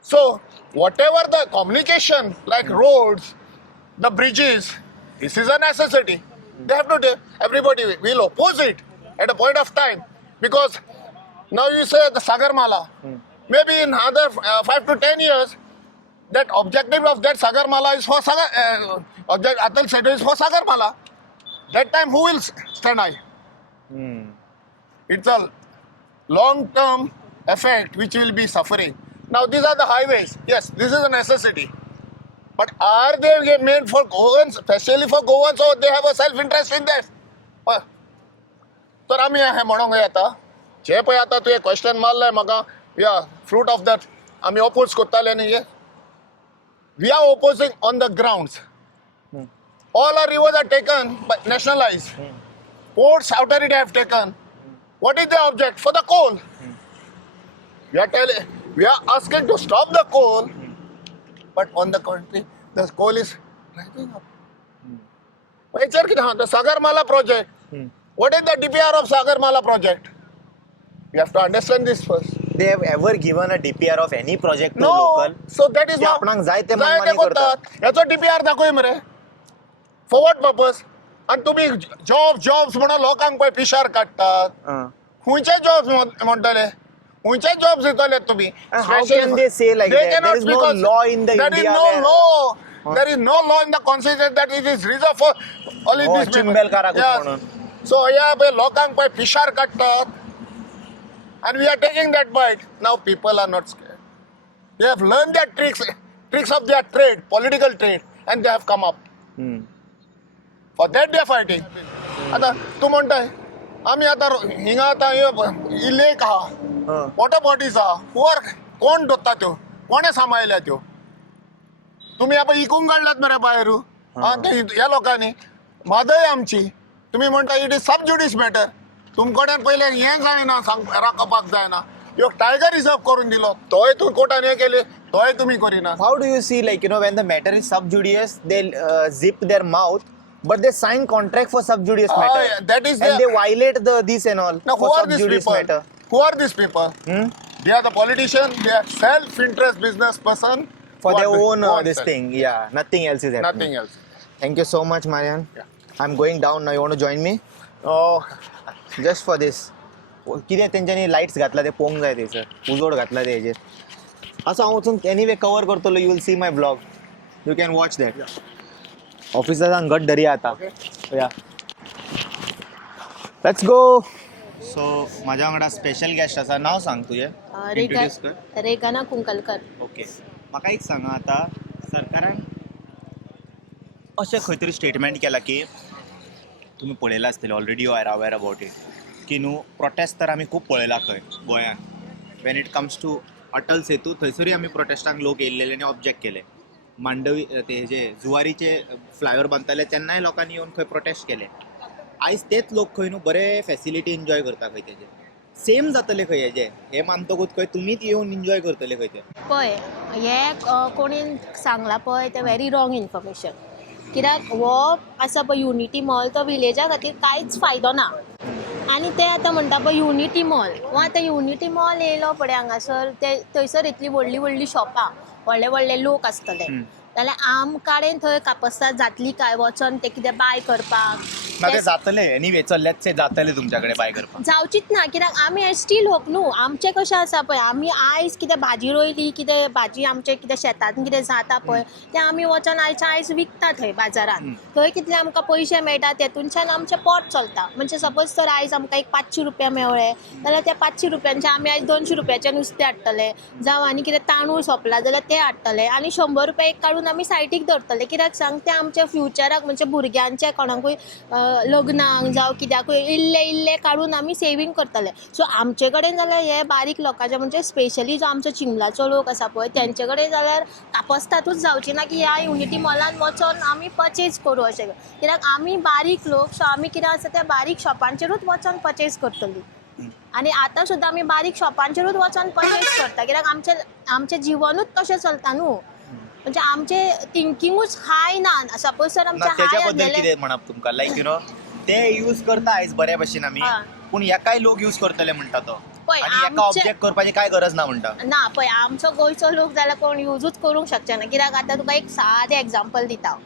So whatever the communication, like roads, the bridges, this is a necessity. They have to do. Everybody will oppose it at a point of time, because now you say the Sagarmala. Maybe in another 5 to 10 years, that objective of that Sagarmala is for Atal Setu is for Sagarmala. That time who will stand high? It's a long-term effect which will be suffering. Now these are the highways. Yes, this is a necessity. But are they made for Goans, especially for Goans, or they have a self-interest in that? तर आम्ही हे म्हणूंक येता जे पळय आतां तुवें question मारलें म्हाका या फ्रूट ऑफ दॅट आमी ओपोज कोत्ताले न्ही we are opposing on the grounds all are rivers are taken by nationalized. Ports authority have taken. What is the object? For the coal. We are asking to stop the coal, but on the contrary, the coal is rising up. The Sagarmala project. What is the DPR of Sagarmala project? We have to understand this first. They have ever given a DPR of any project to No, local? so that is ते not. आपणाक जाय ते मनमानी करतात. याचो DPR दाखय मरे. For what purpose? आणि तुम्ही जॉब्स म्हणून लोकांक पळय पिशार काडटात. खंयचे जॉब्स म्हणटले? खंयचे जॉब्स दितले तुम्ही? And how can they say like They that? cannot, There is no because law in the there India is no where- law. There is no law in the constitution that it is reserved for only Oh, these people. चिंबेलकाराकूच Yes. म्हणून. So या पळय लोकांक पळय पिशार काडटात. And we are taking that bite. Now people are not scared. They have learned their tricks of their trade, political trade, and they have come up. For that they are fighting. आता तू म्हणताय आम्ही आता हिंगा आता ही लेक आहा, water bodies आहा, कोण दोत्ता त्यो, कोणे सांबाळल्या त्यो? तुम्ही आपण इकूंक काडल्यात मरे भायर ह्या लोकांनी. म्हादय आमची. तुम्ही म्हणता इट इज सब ज्युडिस मॅटर. तुमकडेन पहिले हें जायना राखपाक जायना. ह्यो टायगर रिझर्व करून दिलो, तोय तूं कोर्टान हें केले, तोय तुम्ही Kareena. How do you see, like, when the matter is sub judice, they zip their mouth, but they sign contract for sub judice matter. Yeah, that is and they violate this and all Now, for who are sub these judice people? matter. Who are these people? They are the politicians. They are self-interest business person For who their are own who this are thing. Yeah, nothing else is happening. Nothing else. Thank you so much, Marian. I'm going down now. You want to join me? Oh, Just for this. कितें तेंच्यांनी lights घातला ते पळोवंक जाय थंयसर उजोड घातला ते हेजेर असो हांव वचून एनीवे कवर करतलो you will see my blog you can watch that ऑफिसांत घट धरया आतां या लेट्स गो सो म्हाज्या वांगडा स्पेशल गेस्ट आसा नांव सांग तुजें इंट्रोड्यूस कर रेखाना कुंकलकर. ओके म्हाका एक सांगा आतां सरकारान अशें खंय तरी स्टेटमेंट केला की तुमी पळयलां आसतलें already you are aware about it की न्हू प्रोटेस्ट तर आमी खूब पळयला खंय गोंयान when it comes to Atal Setu थंयसरूय आमी प्रोटेस्टांक लोक येयल्लेले आनी ऑब्जेक्ट केले. मांडवी ते जे जुवारीचे फ्लायओवर बांदताले तेन्नाय लोकांनी येवन खंय प्रोटेस्ट केले. आयज तेच लोक खंय न्हू बरे फेसिलिटी एन्जॉय करता खंय तेजे सेम जातले खंय हेजे हे मानतकूच खंय तुमीच येवन एन्जॉय करतले खंय ते पळय हें कोणीन सांगलां पळय तें व्हेरी रॉंग इन्फॉर्मेशन. कित्याक हो आसा पळय युनिटी मॉल तो विलेजा खातीर कांयच फायदो ना. आनी ते आतां म्हणटा पळय युनिटी मॉल वो आतां युनिटी मॉल येयलो पळय हांगासर ते थंयसर इतली व्हडलीं व्हडलीं शॉपां व्हडले व्हडले लोक आसतले जाल्यार आमकाडेन थंय कापस्ताद जातली काय वचोन ते कितें बाय करपाक ते जातले एनीवे चल्लेच जातले तुमच्या कडेन बाय करपाक जावचीच ना. कित्याक आमी एसटी लोक न्हू आमचें कशें आसा पळय आमी आयज कितें भाजी रोयली कितें भाजी आमचें कितें शेतांत कितें जाता पळय तें आमी वचोन आयज विकता थंय बाजारांत. थंय कितले आमकां पयशे मेळटा तेतूनच्यान आमचें पोट चलता. म्हणजे सपोज तर आयज आमकां एक 500 रुपया मेळ्ळे जाल्यार त्या 500 रुपयांचे आमी आयज 200 रुपयाचें नुस्तें हाडटले जावं आनी कितें तांदूळ सोंपला जाल्यार ते हाडटले आनी 100 रुपया एक काडून आमी सायडीक धरतले. कित्याक सांग ते आमच्या फ्युचराक म्हणजे भुरग्यांच्या कोणाकूय लग्नाक जावं कित्याकूय इल्ले काडून आमी सेवींग करतले. सो आमचे कडेन जाल्यार हे बारीक लोकांचे म्हणजे स्पेशली जो आमचो चिंबलाचो लोक आसा पळय तेंचे कडेन जाल्यार कापस्तातूच जावची ना की ह्या युनिटी मॉलान वचोन आमी परचेज करूं अशें. कित्याक आमी बारीक लोक सो आमी कितें आसा त्या बारीक शॉपांचेरूच वचोन परचेज करतलीं. आनी आतां सुद्दां आमी बारीक शॉपांचेरूच वचोन परचेज करता कित्याक आमचें जिवनूच तशें चलता न्हू. म्हणजे आमचें थिंकिंगूच हाय ना. सपोज जर आमचें हाय त्याच्या बद्दल आसलेलें कितें म्हणप तुमकां लायक ते यूज करता आयज बऱ्या भशेन आमी पूण एकाय लोक यूज करतले म्हणटा तो पळय, आनी एका आमचे- ऑब्जेक्ट करपाची काय गरज ना म्हणटा. ना पळय आमचो गोंयचो लोक जाल्यार कोण यूजूच करूंक शकचे ना. कित्याक आतां तुका एक सादें एग्जांपल दिता.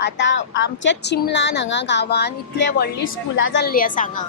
आतां आमच्याच चिमलान हांगा गांवान इतले व्हडली स्कुलां जाल्लीं आसा हांगा.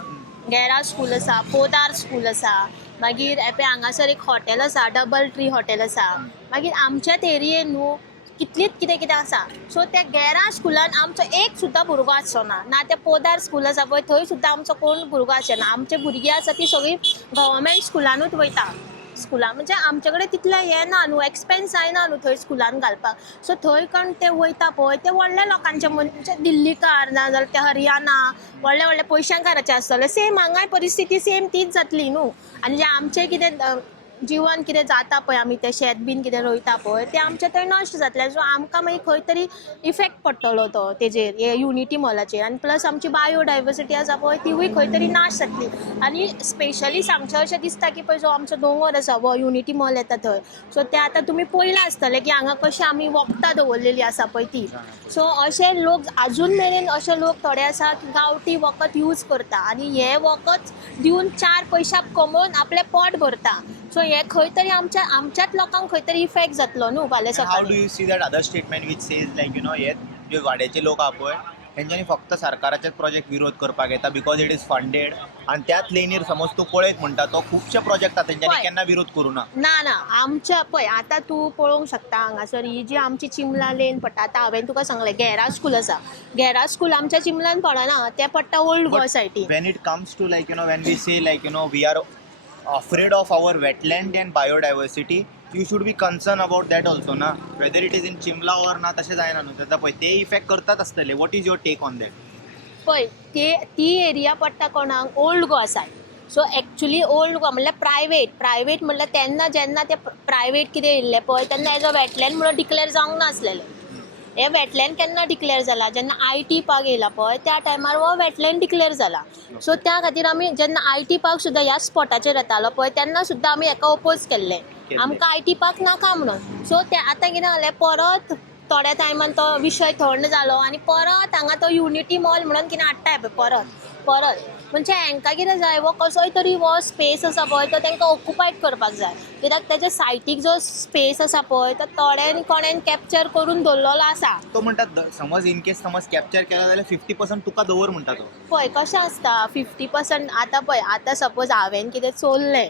गॅरा स्कूल आसा, पोदार स्कूल आसा, मागीर एपय हांगासर एक हॉटेल आसा, डबल ट्री हॉटेल आसा. मागीर आमच्याच एरियेन न्हू कितलीच कितें कितें आसा. सो त्या गॅरा स्कुलान आमचो एक सुद्दां भुरगो आसचो ना. ना त्या पोदार स्कूल आसा पळय थंय सुद्दां आमचो कोण भुरगो आसचेना. आमचे भुरगीं आसा तीं सगळीं गव्हर्मेंट स्कुलानूच वयता. स्कुलान म्हणजे आमचे कडेन तितलें हें ना न्हू, एक्सपेन्स जायना न्हू थंय स्कुलान घालपाक. सो थंय कोण ते वयता पळय ते व्हडल्या लोकांचे म्हणजे दिल्लीकार ना जाल्यार ते हरियाणा व्हडले व्हडले पयशांकाराचे आसतले. सेम हांगाय परिस्थिती सेम तीच जातली न्हू. आनी जे आमचें कितें जिवन कितें जाता पळय आमी तें शेत बीन कितें रोयता पळय तें आमचें थंय नश्ट जातलें. सो आमकां मागीर खंय तरी इफेक्ट पडटलो तो तेजेर हे युनिटी मॉलाचेर. आनी प्लस आमची बायोडायवर्सिटी आसा पळय तिवूय खंय तरी नाश जातली. आनी स्पेशली सांगचें अशें दिसता की पळय जो आमचो दोंगर आसा वो युनिटी मॉल येता थंय. सो तें आतां तुमी पळयलां आसतलें की हांगा कशें आमी वखदां दवरलेलीं आसा पळय ती. सो अशे लोक आजून मेरेन अशे लोक थोडे आसा की गांवठी वखद यूज करता आनी हे वखद दिवन 4 पयशा कमोवन आपलें पोट भरता. सो हे खंय तरी आमच्याच लोकांक खंय तरी इफेक्ट जातलो न्हू फाल्यां हाऊ डू सकाळीं. You see that other statement which says like हे जे वाड्याचे लोक आहा पळय तेंच्यांनी फक्त सरकाराचेच प्रोजेक्ट विरोध करपाक येता बिकॉज इट इज फंडेड आनी त्याच लेनीर समज तूं पळयत म्हणटा तो खुबशे प्रोजेक्ट आहा तेंच्यांनी पळय. केन्ना विरोध करूं ना. ना आमच्या पळय आतां तूं पळोवंक शकता हांगासर ही जी आमची चिमला लेन पडटा. आतां हांवें तुका सांगलें गॅरा स्कूल आसा. गॅरा स्कूल आमच्या चिमलान पडना तें पडटा ओल्ड गोवा सायटीन. When it comes to when we say we are afraid of our wetland and biodiversity, you should be concerned about that also na, whether it is in Chimla or ना तशें जायना न्हू. तें पळय ते इफेक्ट करतात आसतले. What is your take on that? पळय ती एरिया पडटा कोणाक old Goa side. So actually old Goa म्हणल्यार प्रायवेट म्हणल्यार तेन्ना जेन्ना ते प्रायवेट कितें येयल्ले पळय तेन्ना एज अ वेटलँड म्हणून डिक्लेअर जावंक नासलेलें. हे वेटलँड केन्ना डिक्लेअर जाला जेन्ना IT पार्क येयला पळय त्या टायमार हो वेटलँड डिक्लेअर जाला. सो त्या खातीर आमी जेन्ना IT पार्क सुद्दां ह्या स्पॉटाचेर येतालो पळय तेन्ना सुद्दां आमी हेका ओपोज केल्ले आमकां IT पार्क नाका म्हणून. सो ते आतां कितें जालें परत थोड्या टायमान तो विशय थंड जालो आनी परत हांगा तो युनिटी मॉल म्हणून कितें हाडटाय पळय परत म्हणजे हांकां कितें जाय वो कसोय तरी वो स्पेस आसा पळय तो तांकां ऑक्युपायड करपाक जाय. कित्याक तेज्या सायटीक जो स्पेस आसा पळय तो थोड्यान कोणेन कॅप्चर करून दवरलेलो आसा. तो म्हणटा समज इन केस कॅप्चर केला जाल्यार 50% तुका दवर म्हणटा तो. पळय कशें आसता 50% आतां सपोज हांवें कितें चोरलें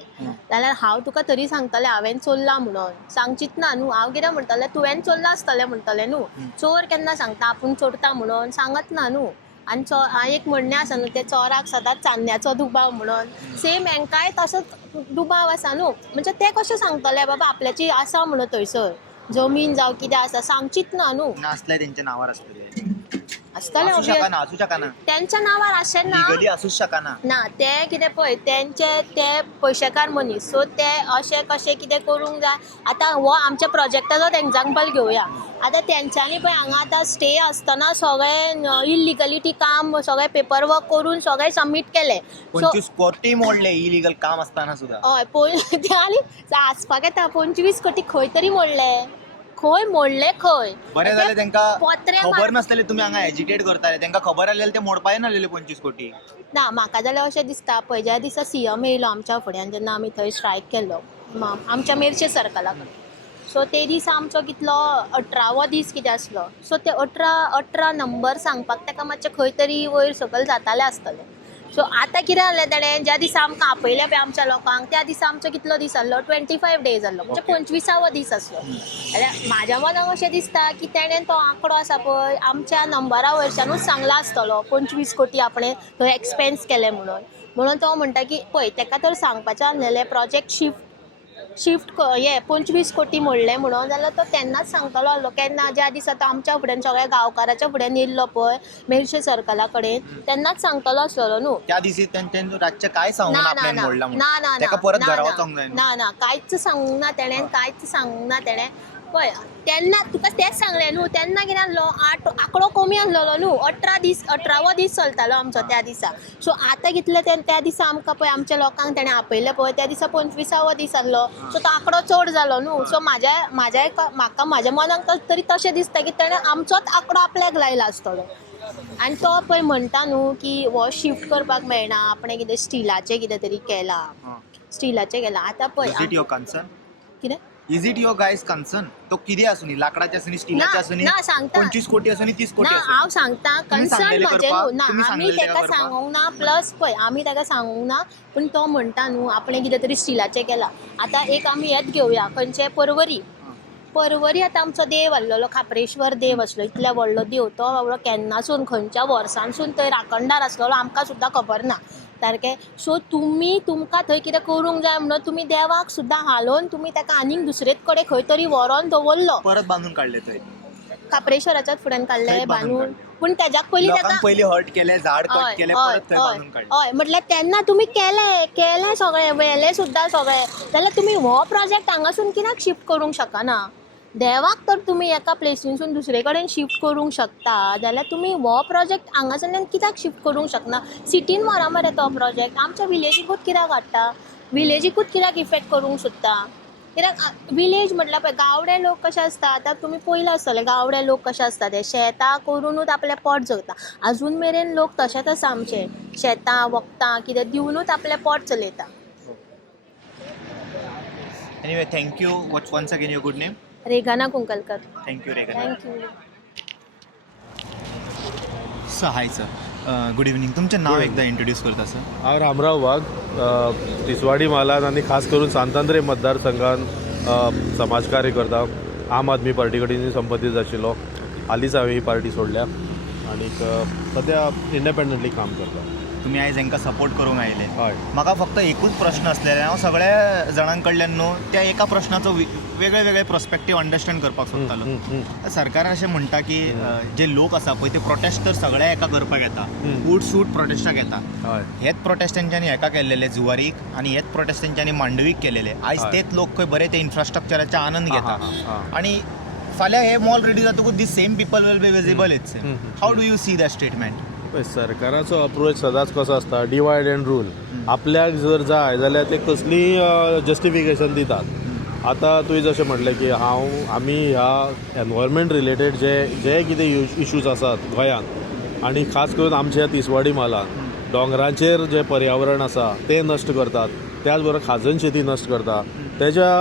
जाल्यार हांव तुका तरी सांगतलें हांवें चोरलां म्हणून. सांगचीत ना न्हू. हांव कितें म्हणटलें तुवें चोरलां आसतलें म्हणटलें न्हू. चोर केन्ना सांगता आपूण चोरता म्हणून सांगत ना न्हू. आनी एक म्हणणें आसा न्हू ते चोराक सदांच चान्न्याचो दुबाव म्हणून. सेम हांकांय तसोच दुबाव आसा न्हू. म्हणजे ते कशें सांगतले बाबा आपल्याची आसा म्हणून थंयसर जमीन जावं कितें आसा सांगचीत ना न्हू. नासले तेंच्या नांवार आसतले. आसतलें असू शकना तेंच्या नांवार आसचें ना. लिगली आसूच शकना. ना ते कितें पळय ते पयशेकार मनीस. सो ते अशें कशें कितें करूंक जाय. आतां हो आमच्या प्रोजेक्टाचोच एग्जांपल घेवया. आतां तेंच्यांनी पळय हांगा आतां स्टे आसतना सगळें इलिगलिटी काम सगळें पेपर वर्क करून सगळें सबमीट केलें. 25 कोटी मोडले इलिगल काम आसतना सुद्दां. हय पळय ते आनी आसपाक येता 25 कोटी खंय तरी मोडले. खंय मोडले खंय. बरें जालें तांकां पत्रे खबर नासलें तुमी हांगा एजिटेट करताले. तांकां खबर आसलेलें ते मोडपाय नासलेले 25 कोटी. ना म्हाका जाल्यार अशें दिसता पळय ज्या दिसा CM येयलो आमच्या फुड्यान जेन्ना आमी थंय स्ट्रायक केल्लो आमच्या मेर्शे सर्कला कडेन. सो ते दीस आमचो कितलो 18वो दीस कितें आसलो. सो ते 18 नंबर सांगपाक ताका मातशें खंय तरी वयर सकयल जातालें आसतलें. सो आतां कितें जालें तेणें ज्या दिसा आमकां आपयलें पळय आमच्या लोकांक त्या दिसा आमचो कितलो दीस जाल्लो 25 डेज जाल्लो म्हणजे 25वो दीस आसलो. जाल्यार म्हाज्या मनाक अशें दिसता की तेणें तो आंकडो आसा पळय आमच्या नंबरा वयरच्यानूच सांगला आसतलो 25 कोटी आपणें थंय एक्सपेन्स केले म्हणून तो म्हणटा की पळय ताका तर सांगपाचें आसलेलें प्रोजेक्ट शिफ्ट 25 कोटी मोडले म्हणून जाल्यार तो तेन्नाच सांगतलो आसलो. केन्ना ज्या दिसा तो आमच्या फुड्यान सगळ्या गांवकाराच्या फुड्यान येयल्लो पळय मेर्शे सर्कला कडेन तेन्नाच सांगतलो आसतलो न्हू. त्या दिसी तेंच्यान रातचे काय सांगून आपल्यान मोडला म्हणून ना ताका परत घरा वचोंक जाय. ना कांयच सांगूंक ना तेणें कांयच सांगूंक ना तेणें. पळय तेन्ना तुका तेंच सांगलें न्हू तेन्ना कितें आसलो आंकडो कमी आसलेलो न्हू. 18वो दीस चलतालो आमचो त्या दिसा. सो आतां कितले त्या दिसा आमकां पळय आमच्या लोकांक तेणें आपयलें पळय त्या दिसा 25वो दीस आसलो. सो तो आंकडो चड जालो न्हू. सो म्हाका म्हाज्या मनाक तरी तशें दिसता की तेणें आमचोच आंकडो आपल्याक लायला आसतलो. आनी तो पळय म्हणटा न्हू की हो शिफ्ट करपाक मेळना, आपणें कितें स्टिलाचें कितें तरी केलां, स्टिलाचें केलां. आतां पळय इज इट युअर कन्सर्न? कितें is it your guys concern? तो कितें आसूनी, लाकडाचें आसूनी, स्टिलाचें आसूनी, ना सांगता 25 कोटी आसूनी, 30 ना कोटी आसूनी, हांव सांगता कन्सर्न सांगलेलें म्हाजें करपाक? न्हू. ना तुम्ही आमी सांगलेलें ताका करपाक? सांगूंक ना. प्लस पळय आमी ताका सांगूंक ना, पूण तो म्हणटा न्हू आपणें कितें तरी स्टिलाचें केलां. आतां एक आमी हेंच घेवया, खंयचें परवरी आतां आमचो देव आसलेलो, खापरेश्वर देव आसलो, इतल्या व्हडलो देव. तो बाबडो केन्नासून खंयच्या वर्सांसून थंय राखणदार आसलेलो आमकां सुद्दां खबर ना, सारकें. सो तुमकां थंय कितें करूंक जाय म्हणून तुमी देवाक सुद्दां हालोवन तुमी ताका आनीक दुसरे कडेन खंय तरी व्हरोन दवरलो. परत बांदून काडले थंय, खापरेश्वराच्याच फुड्यान काडले थंय बांदून बांदून. पूण तेज्याक पयलीं लोकांक ताका पयलीं हर्ट केलें, झाड कट केलें, परत थंय बांदून काडलें. हय म्हटल्यार तेन्ना तुमी केलें सगळें, व्हेलें सुद्दां सगळें, जाल्यार तुमी हो प्रोजेक्ट हांगासून कित्याक शिफ्ट करूंक शकना? देवाक तर तुमी एका प्लेसीसून दुसरे कडेन शिफ्ट करूंक शकता, जाल्यार तुमी हो प्रोजेक्ट हांगासरल्यान कित्याक शिफ्ट करूंक शकना? सिटीन व्हरा मरे तो प्रोजेक्ट, आमच्या विलेजीकूच कित्याक हाडटा? विलेजीकूच कित्याक इफेक्ट करूंक सोदता? कित्याक विलेज म्हटल्यार पळय गावडे लोक कशे आसता, आतां तुमी पयलें आसतलें गावडे लोक कशे आसता, ते शेतां करूनूच आपलें पोट जगता. आजून मेरेन लोक तशेंच आसा आमचे, शेतां वखदां कितें दिवनूच आपलें पोट चलयता. Anyway thank you. Once again your good name? Regina Kunkalkar. Thank you Regina. Thank you. Sir hi sir, good evening. तुमचें नाव एकदा इंट्रोड्यूस करता सर. हांव रामराव वाघ, तिसवाडी म्हालांत आनी खास करून सांतांद्रे मतदारसंघान समाजकार्य करता. आम आदमी पार्टी कडेन संबंदीत आशिल्लो. हालींच हांवें ही पार्टी सोडल्या आनीक सद्या इंडिपेंडंटली काम करता. तुमी आयज हांकां सपोर्ट करूंक आयले. हय. म्हाका फक्त एकूच प्रश्न आसलेले, हांव सगळ्या जाणां कडल्यान न्हू त्या एका प्रश्नाचो वेगळे वेगळे पर्स्पेक्टीव अंडरस्टँड करपाक सोदतालो. सरकार अशें म्हणटा की जे लोक आसा पळय ते प्रोटेस्ट तर सगळ्या एका करपाक येता, सूट प्रोटेस्टाक येता. हय. हेच प्रोटेस्ट तेंच्यांनी हेका केल्लेले जुवारीक, आनी हेच प्रोटेस्ट तेंच्यांनी मांडवीक केलेले. आयज तेच लोक खंय बरे ते इन्फ्रास्ट्रक्चराचे आनंद घेता, आनी फाल्यां हे मॉल रेडी जातकूच this same people will be visible. It's how do you see that statement? सरकाराचो अप्रोच सदांच कसो आसता, डिवायड एंड रूल. आपल्याक जर जाय जाल्यार ते कसलीय जस्टिफिकेशन दितात. आतां तुवें जशें म्हटलें की आमी ह्या एनवायरमेंट रिलेटेड जे कितें इश्यूज आसात गोंयांत, आनी खास करून आमच्या तिसवाडी म्हालांत दोंगराचेर जे पर्यावरण आसा ते नश्ट करतात, त्याच बरोबर खाजन शेती नश्ट करता, तेज्या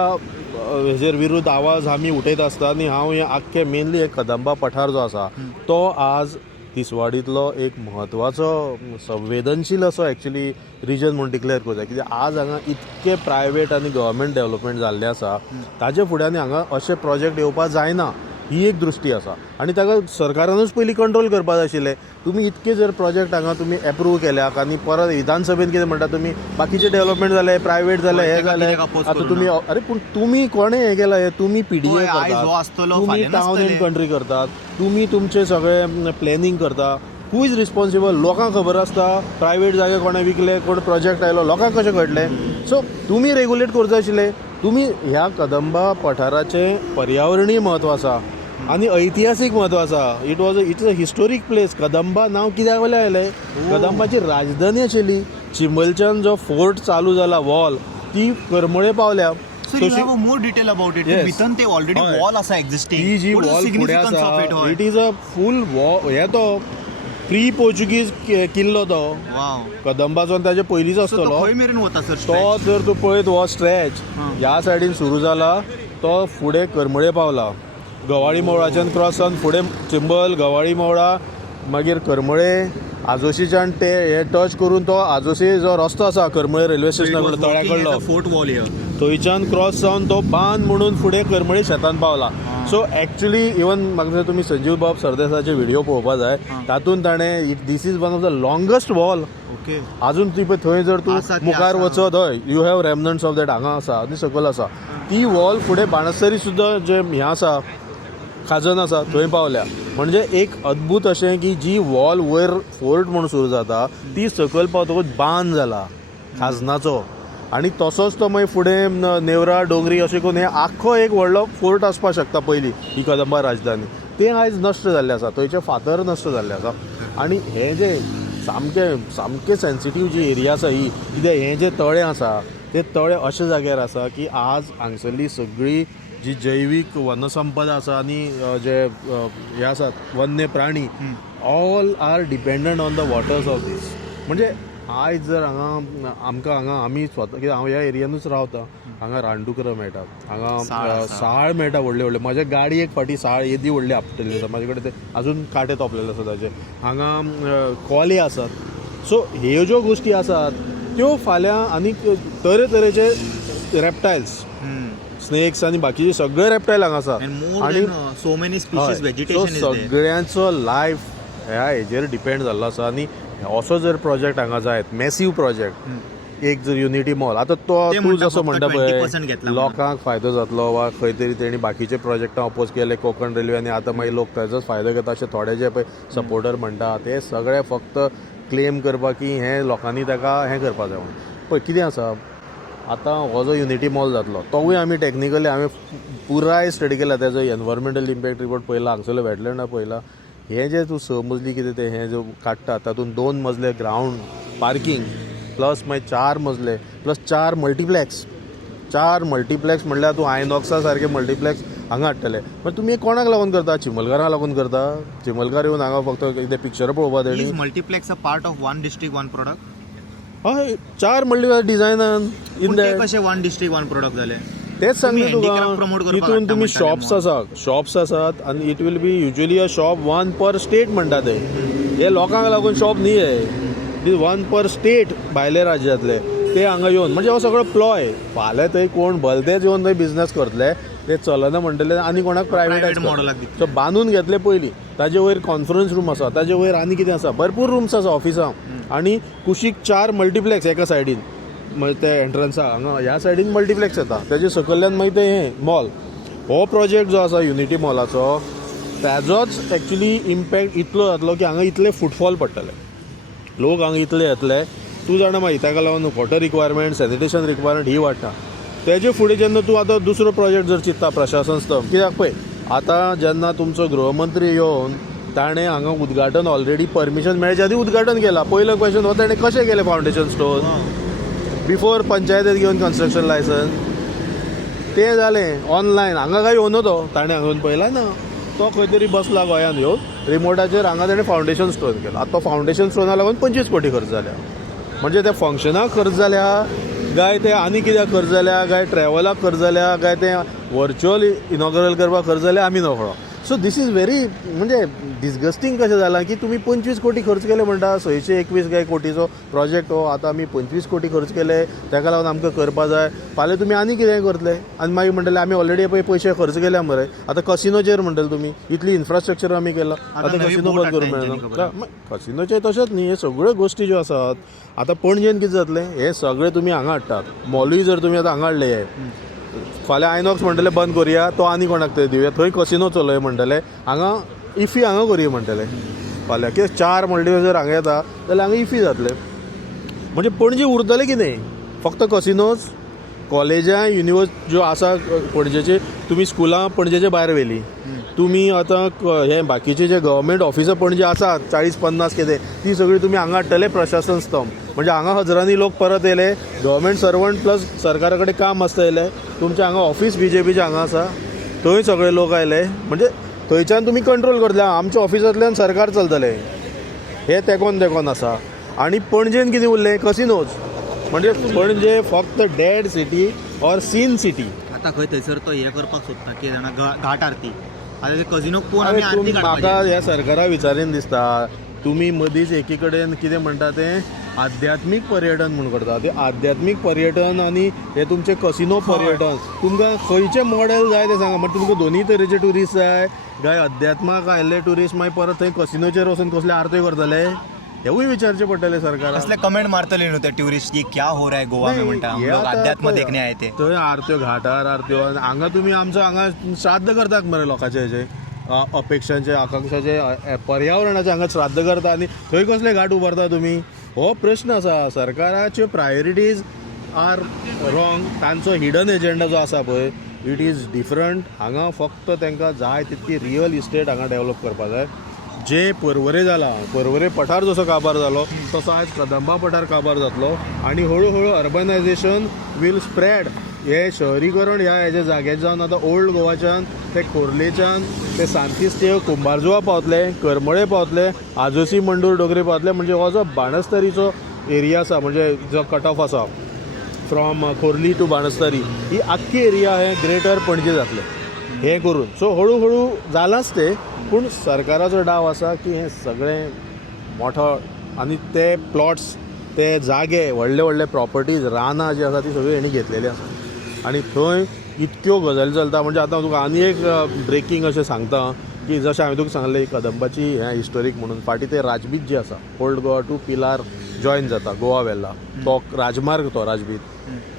हेजेर विरुद्ध आवाज आमी उठयत आसता. आनी हांव हे आख्खे मेनली एक कदंबा पठार जो आसा तो आज तिसवाडींतलो एक म्हत्वाचो संवेदनशील असो एक्चुली रिजन म्हणून डिक्लेअर करता. कित्याक आज हांगा इतके प्रायवेट आनी गव्हर्मेंट डेव्हलपमेंट जाल्लें आसा, ताजे फुड्यांनी हांगा अशे प्रोजेक्ट येवपा जायना, ही एक दृश्टी आसा. आनी ताका सरकारानूच पयलीं कंट्रोल करपा जाय आशिल्लें. तुमी इतके जर प्रोजेक्ट हांगा तुमी एप्रूव केल्याक आनी परत विधानसभेन कितें म्हणटा तुमी बाकीचे डेव्हलपमेंट जाले, प्रायवेट जाले, हे जाले, आतां तुमी अरे पूण तुमी कोणें हें केलां? हे तुमी PDA करतात, तुमी टावन एंड कंट्री करतात, तुमी तुमचे सगळें प्लॅनिंग करता. Who is responsible? लोकांक खबर आसता प्रायवेट जागे कोणें विकले, कोण प्रोजेक्ट आयलो, लोकांक कशें कळटलें? सो तुमी रेगुलेट करचें आशिल्लें. तुमी ह्या कदंबा पठाराचें पर्यावरणीय म्हत्व आसा आनी ऐतिहासीक म्हत्व आसा. It's a historic place. Kadamba नांव कित्याक वयलें आयलें? कदंबाची राजधानी आशिल्ली. चिंबलच्यान जो फोर्ट चालू जाला, वॉल, ती करमळे पावल्या. So you have a more detail about it. Yes. भितन ते ऑलरेडी वॉल आसा एक्झिस्टिंग. ती जी What is the वॉल फुडें significance of it? आसा, it is a full wall. हे तो प्री पोर्चुगीज किल्लो तो वाव. कदंबाचो ताजे पयलींच So आसतलो. तो खंय मेरेन वता सर? तो जर तूं पळयत हो स्ट्रेच ह्या सायडीन सुरू जाला तो फुडें करमळे पावला. गवाळी मोवळाच्यान क्रॉस जावन फुडें चिंबल, गवाळी मोवळा, मागीर करमळे, आजोशीच्यान ते हे टच करून तो आजोशी जो रस्तो आसा करमळे रेल्वे स्टेशना कडलो तळ्या कडलो फोर्ट वॉल हियर. थंयच्यान क्रॉस जावन तो बांद म्हणून फुडें करमळे शेतान पावला. सो एक्चुली इवन म्हाका दिसता तुमी संजीव बाब सरदेसाचे व्हिडिओ पळोवपा जाय. तातूंत ताणें this is one of the longest wall. Okay. अजून ती पळय थंय जर तूं आसा ती मुखार आसा. वचत हय यू हॅव रेमनंट्स ऑफ दॅट हांगा आसा आनी सकयल आसा. ती वॉल फुडें बाणस्तारी सुद्दां जे हें आसा खाजन आसा थंय पावल्या. म्हणजे एक अद्भुत अशें की जी वॉल वयर फोर्ट म्हणून सुरू जाता ती सकयल पावतकूच बांद जाला खाजनाचो. आनी तसोच तो मागीर फुडें नेवरा, डोंगरी अशें करून हे आख्खो एक व्हडलो फोर्ट आसपाक शकता पयलीं ही कदंबा राजधानी. तें आयज नश्ट जाल्लें आसा, थंयचे फातर नश्ट जाल्ले आसा. आनी हे जे सामके सेन्सिटीव जी एरिया आसा ही, कित्याक हे जे तळे आसा ते तळे अशे जाग्यार आसा की आज हांगसरली सगळी जी जैवीक वनसंपदा आसा आनी जे हे आसात वन्य प्राणी all are dependent on the waters of this. म्हणजे आयज जर हांगा आमकां हांगा आमी स्वता कित्याक हांव ह्या एरियानूच रावता, हांगा रानडुकरां मेळटात, हांगा साळ मेळटा व्हडले व्हडले. म्हाज्या गाडी एक फाटी साळ येदी व्हडली आपटलेली आसा, म्हाजे कडेन ते अजून कांटे तोपलेले आसा ताचे. हांगा कोले आसात. सो ह्यो ज्यो गोश्टी आसात त्यो फाल्यां आनीक तरेतरेचे रेप्टायल्स, स्नेक्स आनी बाकीचे सगळे रेप्टायल हांगा आसात. आणि सो मेनी स्पीशीज व्हेजिटेशन सगळ्यांचो लायफ ह्या हेजेर डिपेंड जाल्लो आसा. आनी असो जर प्रोजेक्ट हांगा जायत, मॅसिव्ह प्रोजेक्ट, एक जर युनिटी मॉल, आतां तो तूं जसो म्हणटा पळय लोकांक फायदो जातलो वा खंय तरी तेणी बाकीचे प्रोजेक्टां अपोज केले कोकण रेल्वे आनी आतां मागीर लोक ताजोच फायदो घेता अशे थोडे जे पळय सपोर्टर म्हणटा ते सगळे फक्त क्लेम करपाक की हें लोकांनी ताका हें करपा जाय म्हणून. पळय कितें आसा, आतां हो जो युनिटी मॉल जातलो तोवूय आमी टॅक्निकली हांवें पुराय स्टडी केला, तेजो एनवायरमेंटल इम्पॅक्ट रिपोर्ट पळयला, हांगसरलो वेटलँडा पळयला. हे जे तूं 6 मजली कितें ते हे जो काडटा तातूंत 2 मजले ग्रावंड पार्किंग प्लस मागीर 4 मजले प्लस 4 मल्टीप्लेक्स. 4 मल्टीप्लेक्स म्हणल्यार तूं आयनॉक्सा सारके मल्टीप्लेक्स हांगा हाडटले. पण तुमी कोणाक लागून करता? चिमलकारांक लागून करता? चिमलकार येवन हांगा फक्त कितें पिक्चरां पळोवपा तेणी? Multiplex a part of one district one product. हय, 4 मल्टीप्लेक्स डिझायनान इन दॅट कशें वन डिस्ट्रिक्ट वन प्रोडक्ट जालें? तेच सांगले तुका. प्रमोट तितून तुम्ही शॉप्स आसात आनी it will be usually a shop 1 per state म्हणटा ते. हे लोकांक लागून शॉप न्ही हे, 1 पर स्टेट भायले राज्यांतले ते हांगा येवन, म्हणजे हो सगळो प्लॉय. फाल्यां थंय कोण भलतेच येवन थंय बिझनेस करतले, ते चलना म्हणटले आनी कोणाक प्रायवेट मॉडलाक सो बांदून घेतले पयलीं. ताजे वयर कॉन्फरन्स रूम आसा, ताजे वयर आनी कितें आसा, भरपूर रूम्स आसा ऑफिसां, आनी कुशीक 4 मल्टीप्लेक्स एका सायडीन. मागीर ते एंट्रन्सा हांगा ह्या सायडीन मल्टीप्लेक्स येता, तेजे सकयल्यान मागीर ते हें मॉल. हो प्रोजेक्ट जो आसा युनिटी मॉलाचो ताजोच एक्चुली इम्पॅक्ट इतलो जातलो की हांगा इतले फुटफॉल पडटले, लोक हांगा इतले येतले. तूं जाणा मागीर ताका लागून वॉटर रिक्वायरमेंट, सॅनिटेशन रिक्वायरमेंट ही वाडटा. तेजे फुडें जेन्ना तूं आतां दुसरो प्रोजेक्ट जर चिंतता प्रशासन स्तंभ, कित्याक पळय आतां जेन्ना तुमचो गृहमंत्री येवन ताणें हांगा उद्घाटन ऑलरेडी परमिशन मेळच्या आदी उद्घाटन केलां. पयलो क्वेश्चन हो ताणें कशें केलें फावंडेशन स्टोन बिफोर पंचायतीत घेवन कन्स्ट्रक्शन लायसन्स तें जालें ऑनलायन. हांगा काय येवनो तो ताणें हांगा पळयला ना, तो खंय तरी बसला गोंयांत येवन रिमोटाचेर हांगा ताणें फावंडेशन स्टोन केला. आतां तो फावंडेशन स्टोनाक लागून 25 कोटी खर्च जाल्या. म्हणजे त्या फंक्शनाक खर्च जाल्या काय ते आनी कित्याक खर्च जाल्या, काय ट्रॅव्हलाक खर्च जाल्या, काय ते व्हर्च्युअल इनॉग्रल करपाक खर्च जाल्या आमी नकळो. सो दीस इज व्हेरी म्हणजे डिस्गस्टींग कशें जालां की तुमी 25 कोटी खर्च केले म्हणटा. 621 काय कोटीचो प्रोजेक्ट हो, आतां आमी 25 कोटी खर्च केले, ताका लागून आमकां करपा जाय. फाल्यां तुमी आनी कितें करतले आनी मागीर म्हणटले आमी ऑलरेडी पळय पयशे खर्च केल्या मरे. आतां कसिनोचेर म्हणटले तुमी इतली इन्फ्रास्ट्रक्चर आमी केला, आतां कसिनो बंद करूंक मेळना. कसिनोचे तशेंच न्ही, हे सगळ्यो गोश्टी ज्यो आसात. आतां पणजेन कितें जातलें, हे सगळे तुमी हांगा हाडटात. मॉलूय जर तुमी आतां हांगा हाडले, फाल्यां आयनॉक्स म्हणटले बंद करुया, तो आनी कोणाक थंय दिवया, थंय कसिनो चलय म्हणटले, हांगा इफी हांगा करुया म्हणटले. फाल्यां कितें 4 मल्टीप्लेक्स जर हांगा येता जाल्यार हांगा इफी जातले. म्हणजे पणजे उरतले कितें, फक्त कसिनोज. कॉलेजां युनिवर्सिटी ज्यो आसा पणजेचे, तुमी स्कुलां पणजेचे भायर व्हेली. तुमी आतां हे बाकीचे जे गव्हर्मेंट ऑफिसां पणजे आसात 40-50 कितें, ती सगळी तुमी हांगा हाडटले प्रशासन स्तंभ. म्हणजे हांगा हजारांनी लोक परत येयले, गव्हर्मेंट सर्वंट प्लस सरकारा कडेन काम आसता येयले. तुमचें हांगा ऑफिस BJPचें हांगा आसा, थंय सगळे लोक आयले. म्हणजे थंयच्यान तुमी कंट्रोल करतले. आमच्या ऑफिसांतल्यान सरकार चलतलें, हे तेकोन आसा. आनी पणजेन कितें उरलें, कसिनोज. म्हणजे पणजे फक्त dead city or sin city. आतां खंय थंयसर तो हे करपाक सोदता की जाणा घाट आरती. आतां ते कजिनोक पळोवन आमी आरती काडपाची. म्हाका ह्या सरकारा विचारीन दिसता, तुमी मदींच एकी कडेन कितें म्हणटा तें आध्यात्मीक पर्यटन म्हणून करता. ते आध्यात्मीक पर्यटन आनी हे तुमचे कसिनो पर्यटन, तुमकां खंयचें मॉडेल जाय तें सांगा. म्हणजे तुमकां दोनीय तरेचे ट्युरिस्ट जाय काय अध्यात्माक आयिल्ले ट्युरिस्ट मागीर परत थंय कसिनोचेर वचून कसले आरत्यो करतले, हेवूय विचारचे पडटले सरकाराक. असले कमेंट मारतले न्हू ते ट्युरिस्ट की क्या हो रहा है गोवा में म्हणटा, हम लोग अध्यात्म देखने आए थे. थंय आरत्यो घाटार आरत्यो, हांगा तुमी आमचो हांगा श्राद्ध करतात मरे लोकांचे हेजे अपेक्षांचे आकांक्षाचे पर्यावरणाचे हांगा श्राद्ध करता आनी थंय कसले घाट उबारता तुमी. हो प्रश्न आसा. सरकाराच्यो प्रायोरिटीज आर रॉंग. तांचो हिडन एजेंडा जो आसा पळय इट इज डिफरंट. हांगा फक्त तांकां जाय तितकी रियल इस्टेट हांगा डेवलप करपा जाय. जे पर्वरे जाला, पर्वरे पठार जसो काबार जालो तसो आयज कदंबा पठार काबार जातलो. आनी हळू हळू अर्बनायझेशन वील स्प्रेड हे शहरीकरण ह्या हेजे जाग्याच्यान आतां ओल्ड गोवाच्यान ते खोर्लेच्यान ते सांतिस्तेव कुंभारजुवा पावतले, करमळे पावतले, आजोसी मंडूर डोगरे पावतले. म्हणजे हो जो बाणस्तारीचो एरिया आसा, म्हणजे जो कट ऑफ आसा फ्रॉम खोर्ली टू बाणस्तारी, ही आख्खी एरिया हे ग्रेटर पणजे जातले हे करून. सो हळू हळू जालांच ते, पूण सरकाराचो डाव आसा की हे सगळें मोठो आनी ते प्लॉट्स, ते जागे, व्हडले व्हडले प्रॉपर्टीज, रानां जी आसा ती सगळी हेणी घेतलेली आसा आनी थंय इतक्यो गजाली चलता. म्हणजे आतां तुका आनी एक ब्रेकींग अशें सांगता की जशें हांवें तुका सांगलें कदंबाची हें हिस्टोरीक म्हणून फाटीं ते राजबीत जी आसा, old Goa to Pilar join जाता गोवा वेल्ला, तो राजमार्ग तो राजबीत,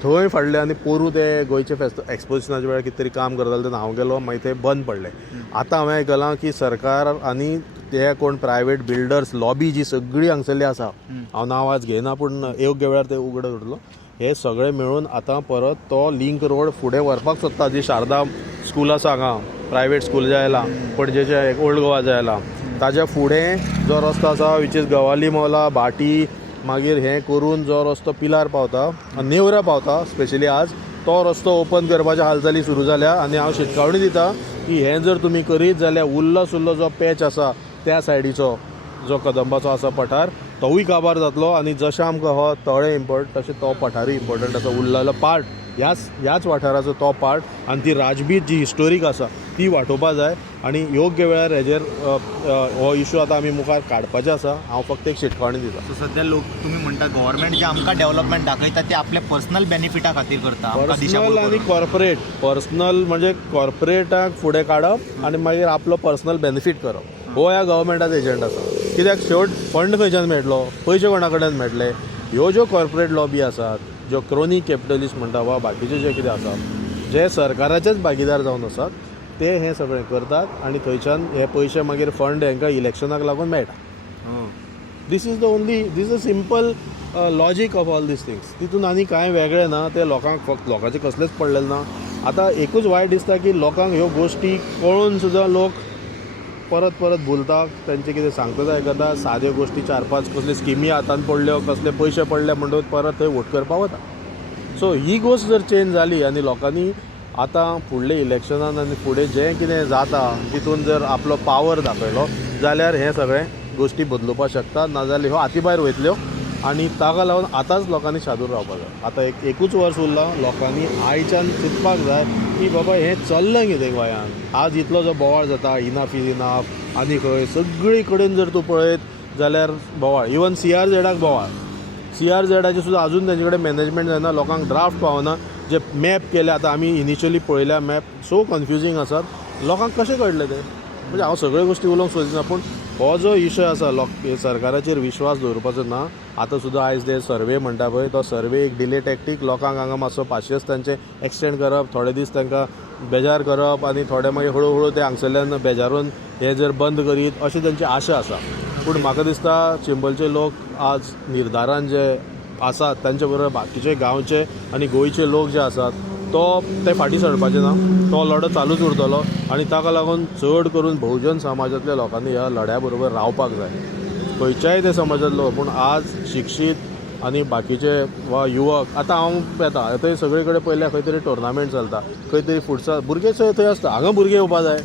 थंय फाडले आनी पोरू ते गोंयचे एक्सपोजिशनाच्या वेळार कितें तरी काम करताले तेन्ना हांव गेलो, मागीर ते बंद पडले. आतां हांवें आयकलां की सरकार आनी ते कोण प्रायवेट बिल्डर्स लॉबी जी सगळी हांगसरली आसा, हांव नांव आज घेयना पूण योग्य वेळार ते उगडत उरलो, हे सगळे मेळून आतां परत तो लिंक रोड फुडें व्हरपाक सोदता. जी शारदा स्कूल आसा हांगा, प्रायवेट स्कूल जे आयला पणजेचे ओल्ड गोवा जे आयला, ताज्या फुडें जो रस्तो आसा विच इज गवाली मौला, भाटी, मागीर हें करून जो रस्तो पिलार पावता, नेवरा पावता स्पेशली आज, तो रस्तो ओपन करपाच्या हालचाली सुरू जाल्या. आनी हांव शिटकावणी दिता की हें जर तुमी करीत जाल्यार उरलो सुरलो जो पॅच आसा त्या सायडीचो जो कदंबाचो आसा पठार, तोवूय काबार जातलो. आनी जशें आमकां हो तळें इम्पॉर्टंट तशें तो पठारूय इम्पॉर्टंट आसा. उरलेलो पार्ट ह्याच वाठाराचो तो पार्ट, आनी ती राजबीत जी हिस्टोरीक आसा ती वांटोवपा जाय. आनी योग्य वेळार हेजेर हो इशू आतां आमी मुखार काडपाचें आसा. हांव फक्त एक शिटकावणी दिता. सो सध्या लोक तुम्ही म्हणटा गव्हर्नमेंट जे आमकां डेव्हलपमेंट दाखयता ते आपल्या पर्सनल बेनिफिटा खातीर करता, आमकां दिशाभूल पर्सनल आनी करून. कॉर्पोरेट. पर्सनल म्हणजे कॉर्पोरेटाक फुडें काडप आनी मागीर आपलो पर्सनल बेनिफीट करप, हो ह्या गव्हर्मेंटाचो एजंडा आसा. कित्याक शेवट फंड खंयच्यान मेळटलो, पयशे कोणा कडेन मेळटले. ह्यो ज्यो कॉर्पोरेट लॉबी आसात, ज्यो क्रोनी कॅपिटलिस्ट म्हणटा वा बाकीचे जे कितें आसा, जे सरकाराचेच भागीदार जावन आसात, ते हें सगळें करतात आनी थंयच्यान हे पयशे मागीर फंड हांकां इलेक्शनाक लागून मेळटा. This is a simple logic of all this things. तितून आनी कांय वेगळें ना. ते लोकांक फक्त लोकांचे कसलेच पडलेले ना. आतां एकूच वायट दिसता की लोकांक ह्यो गोश्टी कळून सुद्दां लोक परत परत भुलता, तेंचे कितें सांगता तें आयकता. साद्यो गोश्टी 4-5 कसले स्किमी हातान पडल्यो, कसले पयशे पडले म्हणटूच परत थंय वोट करपाक वता. सो ही गोश्ट जर चेंज जाली आनी लोकांनी आतां फुडले इलेक्शनान आनी फुडें जें कितें जाता तितून जर आपलो पावर दाखयलो जाल्यार हें सगळें गोश्टी बदलुपाक शकता. नाजाल्यार ह्यो हाती भायर वयतल्यो आनी ताका लागून आतांच लोकांनी शादूर रावपाक जाय. आतां एकूच वर्स उरलां. लोकांनी आयच्यान चिंतपाक जाय की बाबा हें चल्लें कितें गोंयान. आज इतलो जो बोवाळ जाता, इनाफ इज इनाफ आनी खंय सगळी कडेन जर तूं पळयत जाल्यार बोवाळ. इवन CRZाक बोवाळ. CRZाचे सुद्दां आजून तेंचे कडेन मॅनेजमेंट जायना, लोकांक ड्राफ्ट पावना. जे मॅप केले आतां आमी इनिशियली पळयल्या मॅप सो कन्फ्युजींग आसात. लोकांक कशें कळटलें तें? म्हणजे हांव सगळ्यो गोश्टी उलोवंक सोदिना, पूण हो जो इशू आसा सरकाराचेर विश्वास दवरपाचो ना. आतां सुद्दां आयज ते सर्वे म्हणटा पळय, तो सर्वे एक डिले टॅक्टीक. लोकांक हांगा मातसो पाशियस तांचे एक्सटेंड करप, थोडे दीस तांकां बेजार करप आनी थोडे मागीर हळू हळू ते हांगसरल्यान बेजारून हे जर बंद करीत अशी तांची आशा आसा. पूण म्हाका दिसता चिंबलचे लोक आज निर्धारान जे आसात तांचे बरोबर बाकीचे गांवचे आनी गोंयचे लोक जे आसात ते फाटीं सरपाचे ना. तो लढो चालूच उरतलो आनी ताका लागून चड करून बहुजन समाजांतल्या लोकांनी ह्या लढ्या बरोबर रावपाक जाय. खंयच्याय ते समाजांतलो, पूण आज शिक्षीत आनी बाकीचे वा युवक. आतां हांव येता थंय सगळे कडेन पयल्या खंय तरी टोर्नामेंट चलता, खंय तरी फुटसाल भुरगे थंय आसता. हांगा भुरगे येवपाक जाय,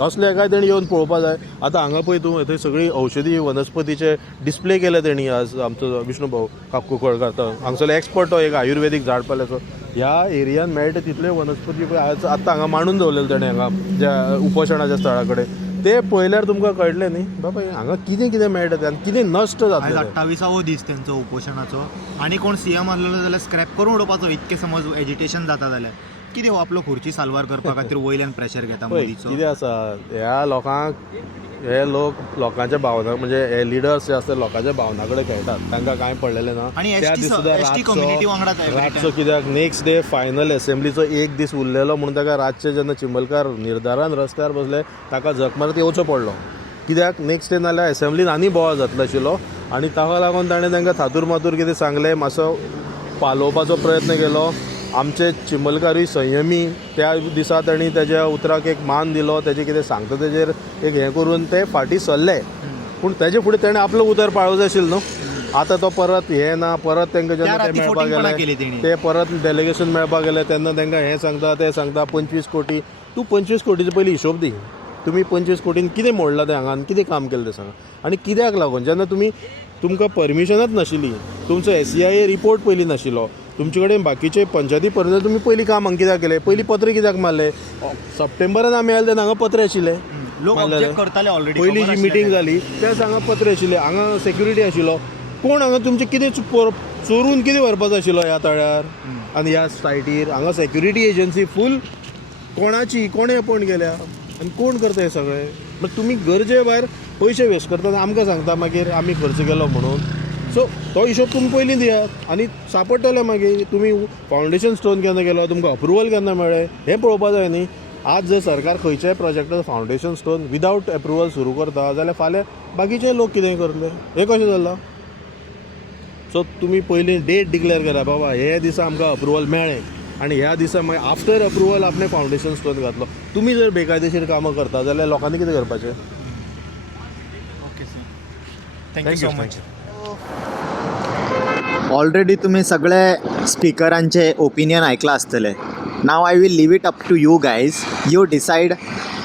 असले एकाय तेणी येवन पळोवपाक जाय. आतां हांगा पळय तूं थंय सगळी औषधी वनस्पतीचे डिस्प्ले केले तेणी. आज आमचो विष्णू भाऊ कुंकळकर हांगसरलो एक्सपर्ट, तो एक आयुर्वेदीक झाडपाल्याचो. ह्या एरियान मेळटा तितले वनस्पती पळय आज आतां हांगा मांडून दवरलेले तेणें हांगा ज्या उपोशणाच्या स्थळा कडेन. ते पळयल्यार तुमकां कळटलें न्ही बाबा हांगा कितें कितें मेळटा तें आनी कितें नश्ट जातलें. 28वो दीस तेंचो उपोशणाचो आनी कोण CM आसलेलो जाल्यार स्क्रॅप करून उडोवपाचो. इतकें समज एजिटेशन जाता जाल्यार कितें हो आपलो खुर्ची साल्वार करपा खातीर वयल्यान प्रेशर घेता मोदीचो. कितें आसा ह्या लोकांक, हे लोकांच्या भावना म्हणजे हे लिडर्स जे आसता लोकांच्या भावना कडेन खेळटात. तांकां कांय पडलेलें ना. आनी त्या दीस सुद्दां रातचो कित्याक नेक्स्ट डे फायनल एसेंब्लीचो एक दीस उरलेलो म्हणून ताका रातचे जेन्ना चिंबलकार निर्धारान रस्त्यार बसले ताका झक मारत येवचो पडलो. कित्याक नेक्स्ट डे नाल्यार एसेंब्लीन आनी बोवाळ जातलो आशिल्लो आनी ताका लागून ताणें तांकां थातूर मातूर कितें सांगलें, मातसो पालोवपाचो प्रयत्न केलो. आमचे चिंबलकारूय संयमी. त्या दिसा तांणी तेज्या उतराक एक मान दिलो, तेजें कितें सांगता तेजेर एक हें करून ते फाटीं सरले. पूण तेजे फुडें ताणें आपलो उतर पाळूंक जाय आशिल्लो न्हू. आता तो परत हे ना परत तांकां जेन्ना त्या ते राती मेळपाक फोटिंगपणां गेले केली तेणी. ते परत डेलिगेशन मेळपाक गेले तेन्ना तांकां हें सांगता ते सांगता 25 कोटी. तूं 25 कोटीचो पयलीं हिशोब दी. तुमी 25 कोटीन कितें मोडलां तें हांगा आनी कितें काम केलें तें सांगा. आनी कित्याक लागून जेन्ना तुमकां परमिशनच नाशिल्ली, तुमचो SCIA रिपोर्ट पयलीं नाशिल्लो, तुमचे कडेन बाकीचे पंचायती पर्यंत तुमी पयलीं काम हांगा कित्याक केलें, पयलीं पत्र कित्याक मारलें. सप्टेंबरान आमी आयले तेन्ना हांगा पत्र आशिल्लें. लोक ऑब्जेक्ट करताले ऑलरेडी. पयलीं जी मिटींग जाली त्या हांगा पत्र आशिल्लें, हांगा सेक्युरिटी आशिल्लो. कोण हांगा तुमचें कितें चोरून कितें व्हरपाचो आशिल्लो ह्या तळ्यार आनी ह्या सायटीर. हांगा सेक्युरिटी एजन्सी फूल कोणाची, कोणें अपॉयंट केल्या आनी कोण करता हें सगळें. मागीर तुमी गरजे भायर पयशे वेस्ट करता आनी आमकां सांगता मागीर आमी खर्च केलो म्हणून. सो तो हिशोब तुमी पयलीं दियात आनी सापडटले मागीर. तुमी फावंडेशन स्टोन केन्ना केलो, तुमकां अप्रुवल केन्ना मेळ्ळें हें पळोवपाक जाय न्ही. आज जर सरकार खंयच्याय प्रोजेक्टाचो फावंडेशन स्टोन विदावट एप्रुवल सुरू करता जाल्यार फाल्यां बाकीचे लोक कितें करतले. हें कशें जालां. सो तुमी पयलीं डेट डिक्लेअर करा बाबा हे दिसा आमकां अप्रुवल मेळ्ळें आनी ह्या दिसा मागीर आफ्टर अप्रुवल आपणें फावंडेशन स्टोन घातलो. तुमी जर बेकायदेशीर कामां करता जाल्यार लोकांनी कितें करपाचें. Okay sir, thank you so much. Already तुम्ही सगळे स्पिकरांचे ओपिनियन ऐकला आसतले. Now I will leave it up to you guys. You decide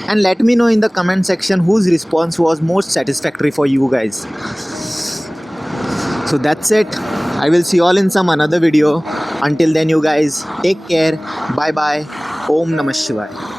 and let me know in the comment section whose response was most satisfactory for you guys. So that's it. I will see you all in some another video. Until then, you guys take care. Bye bye. Om Namah Shivaya.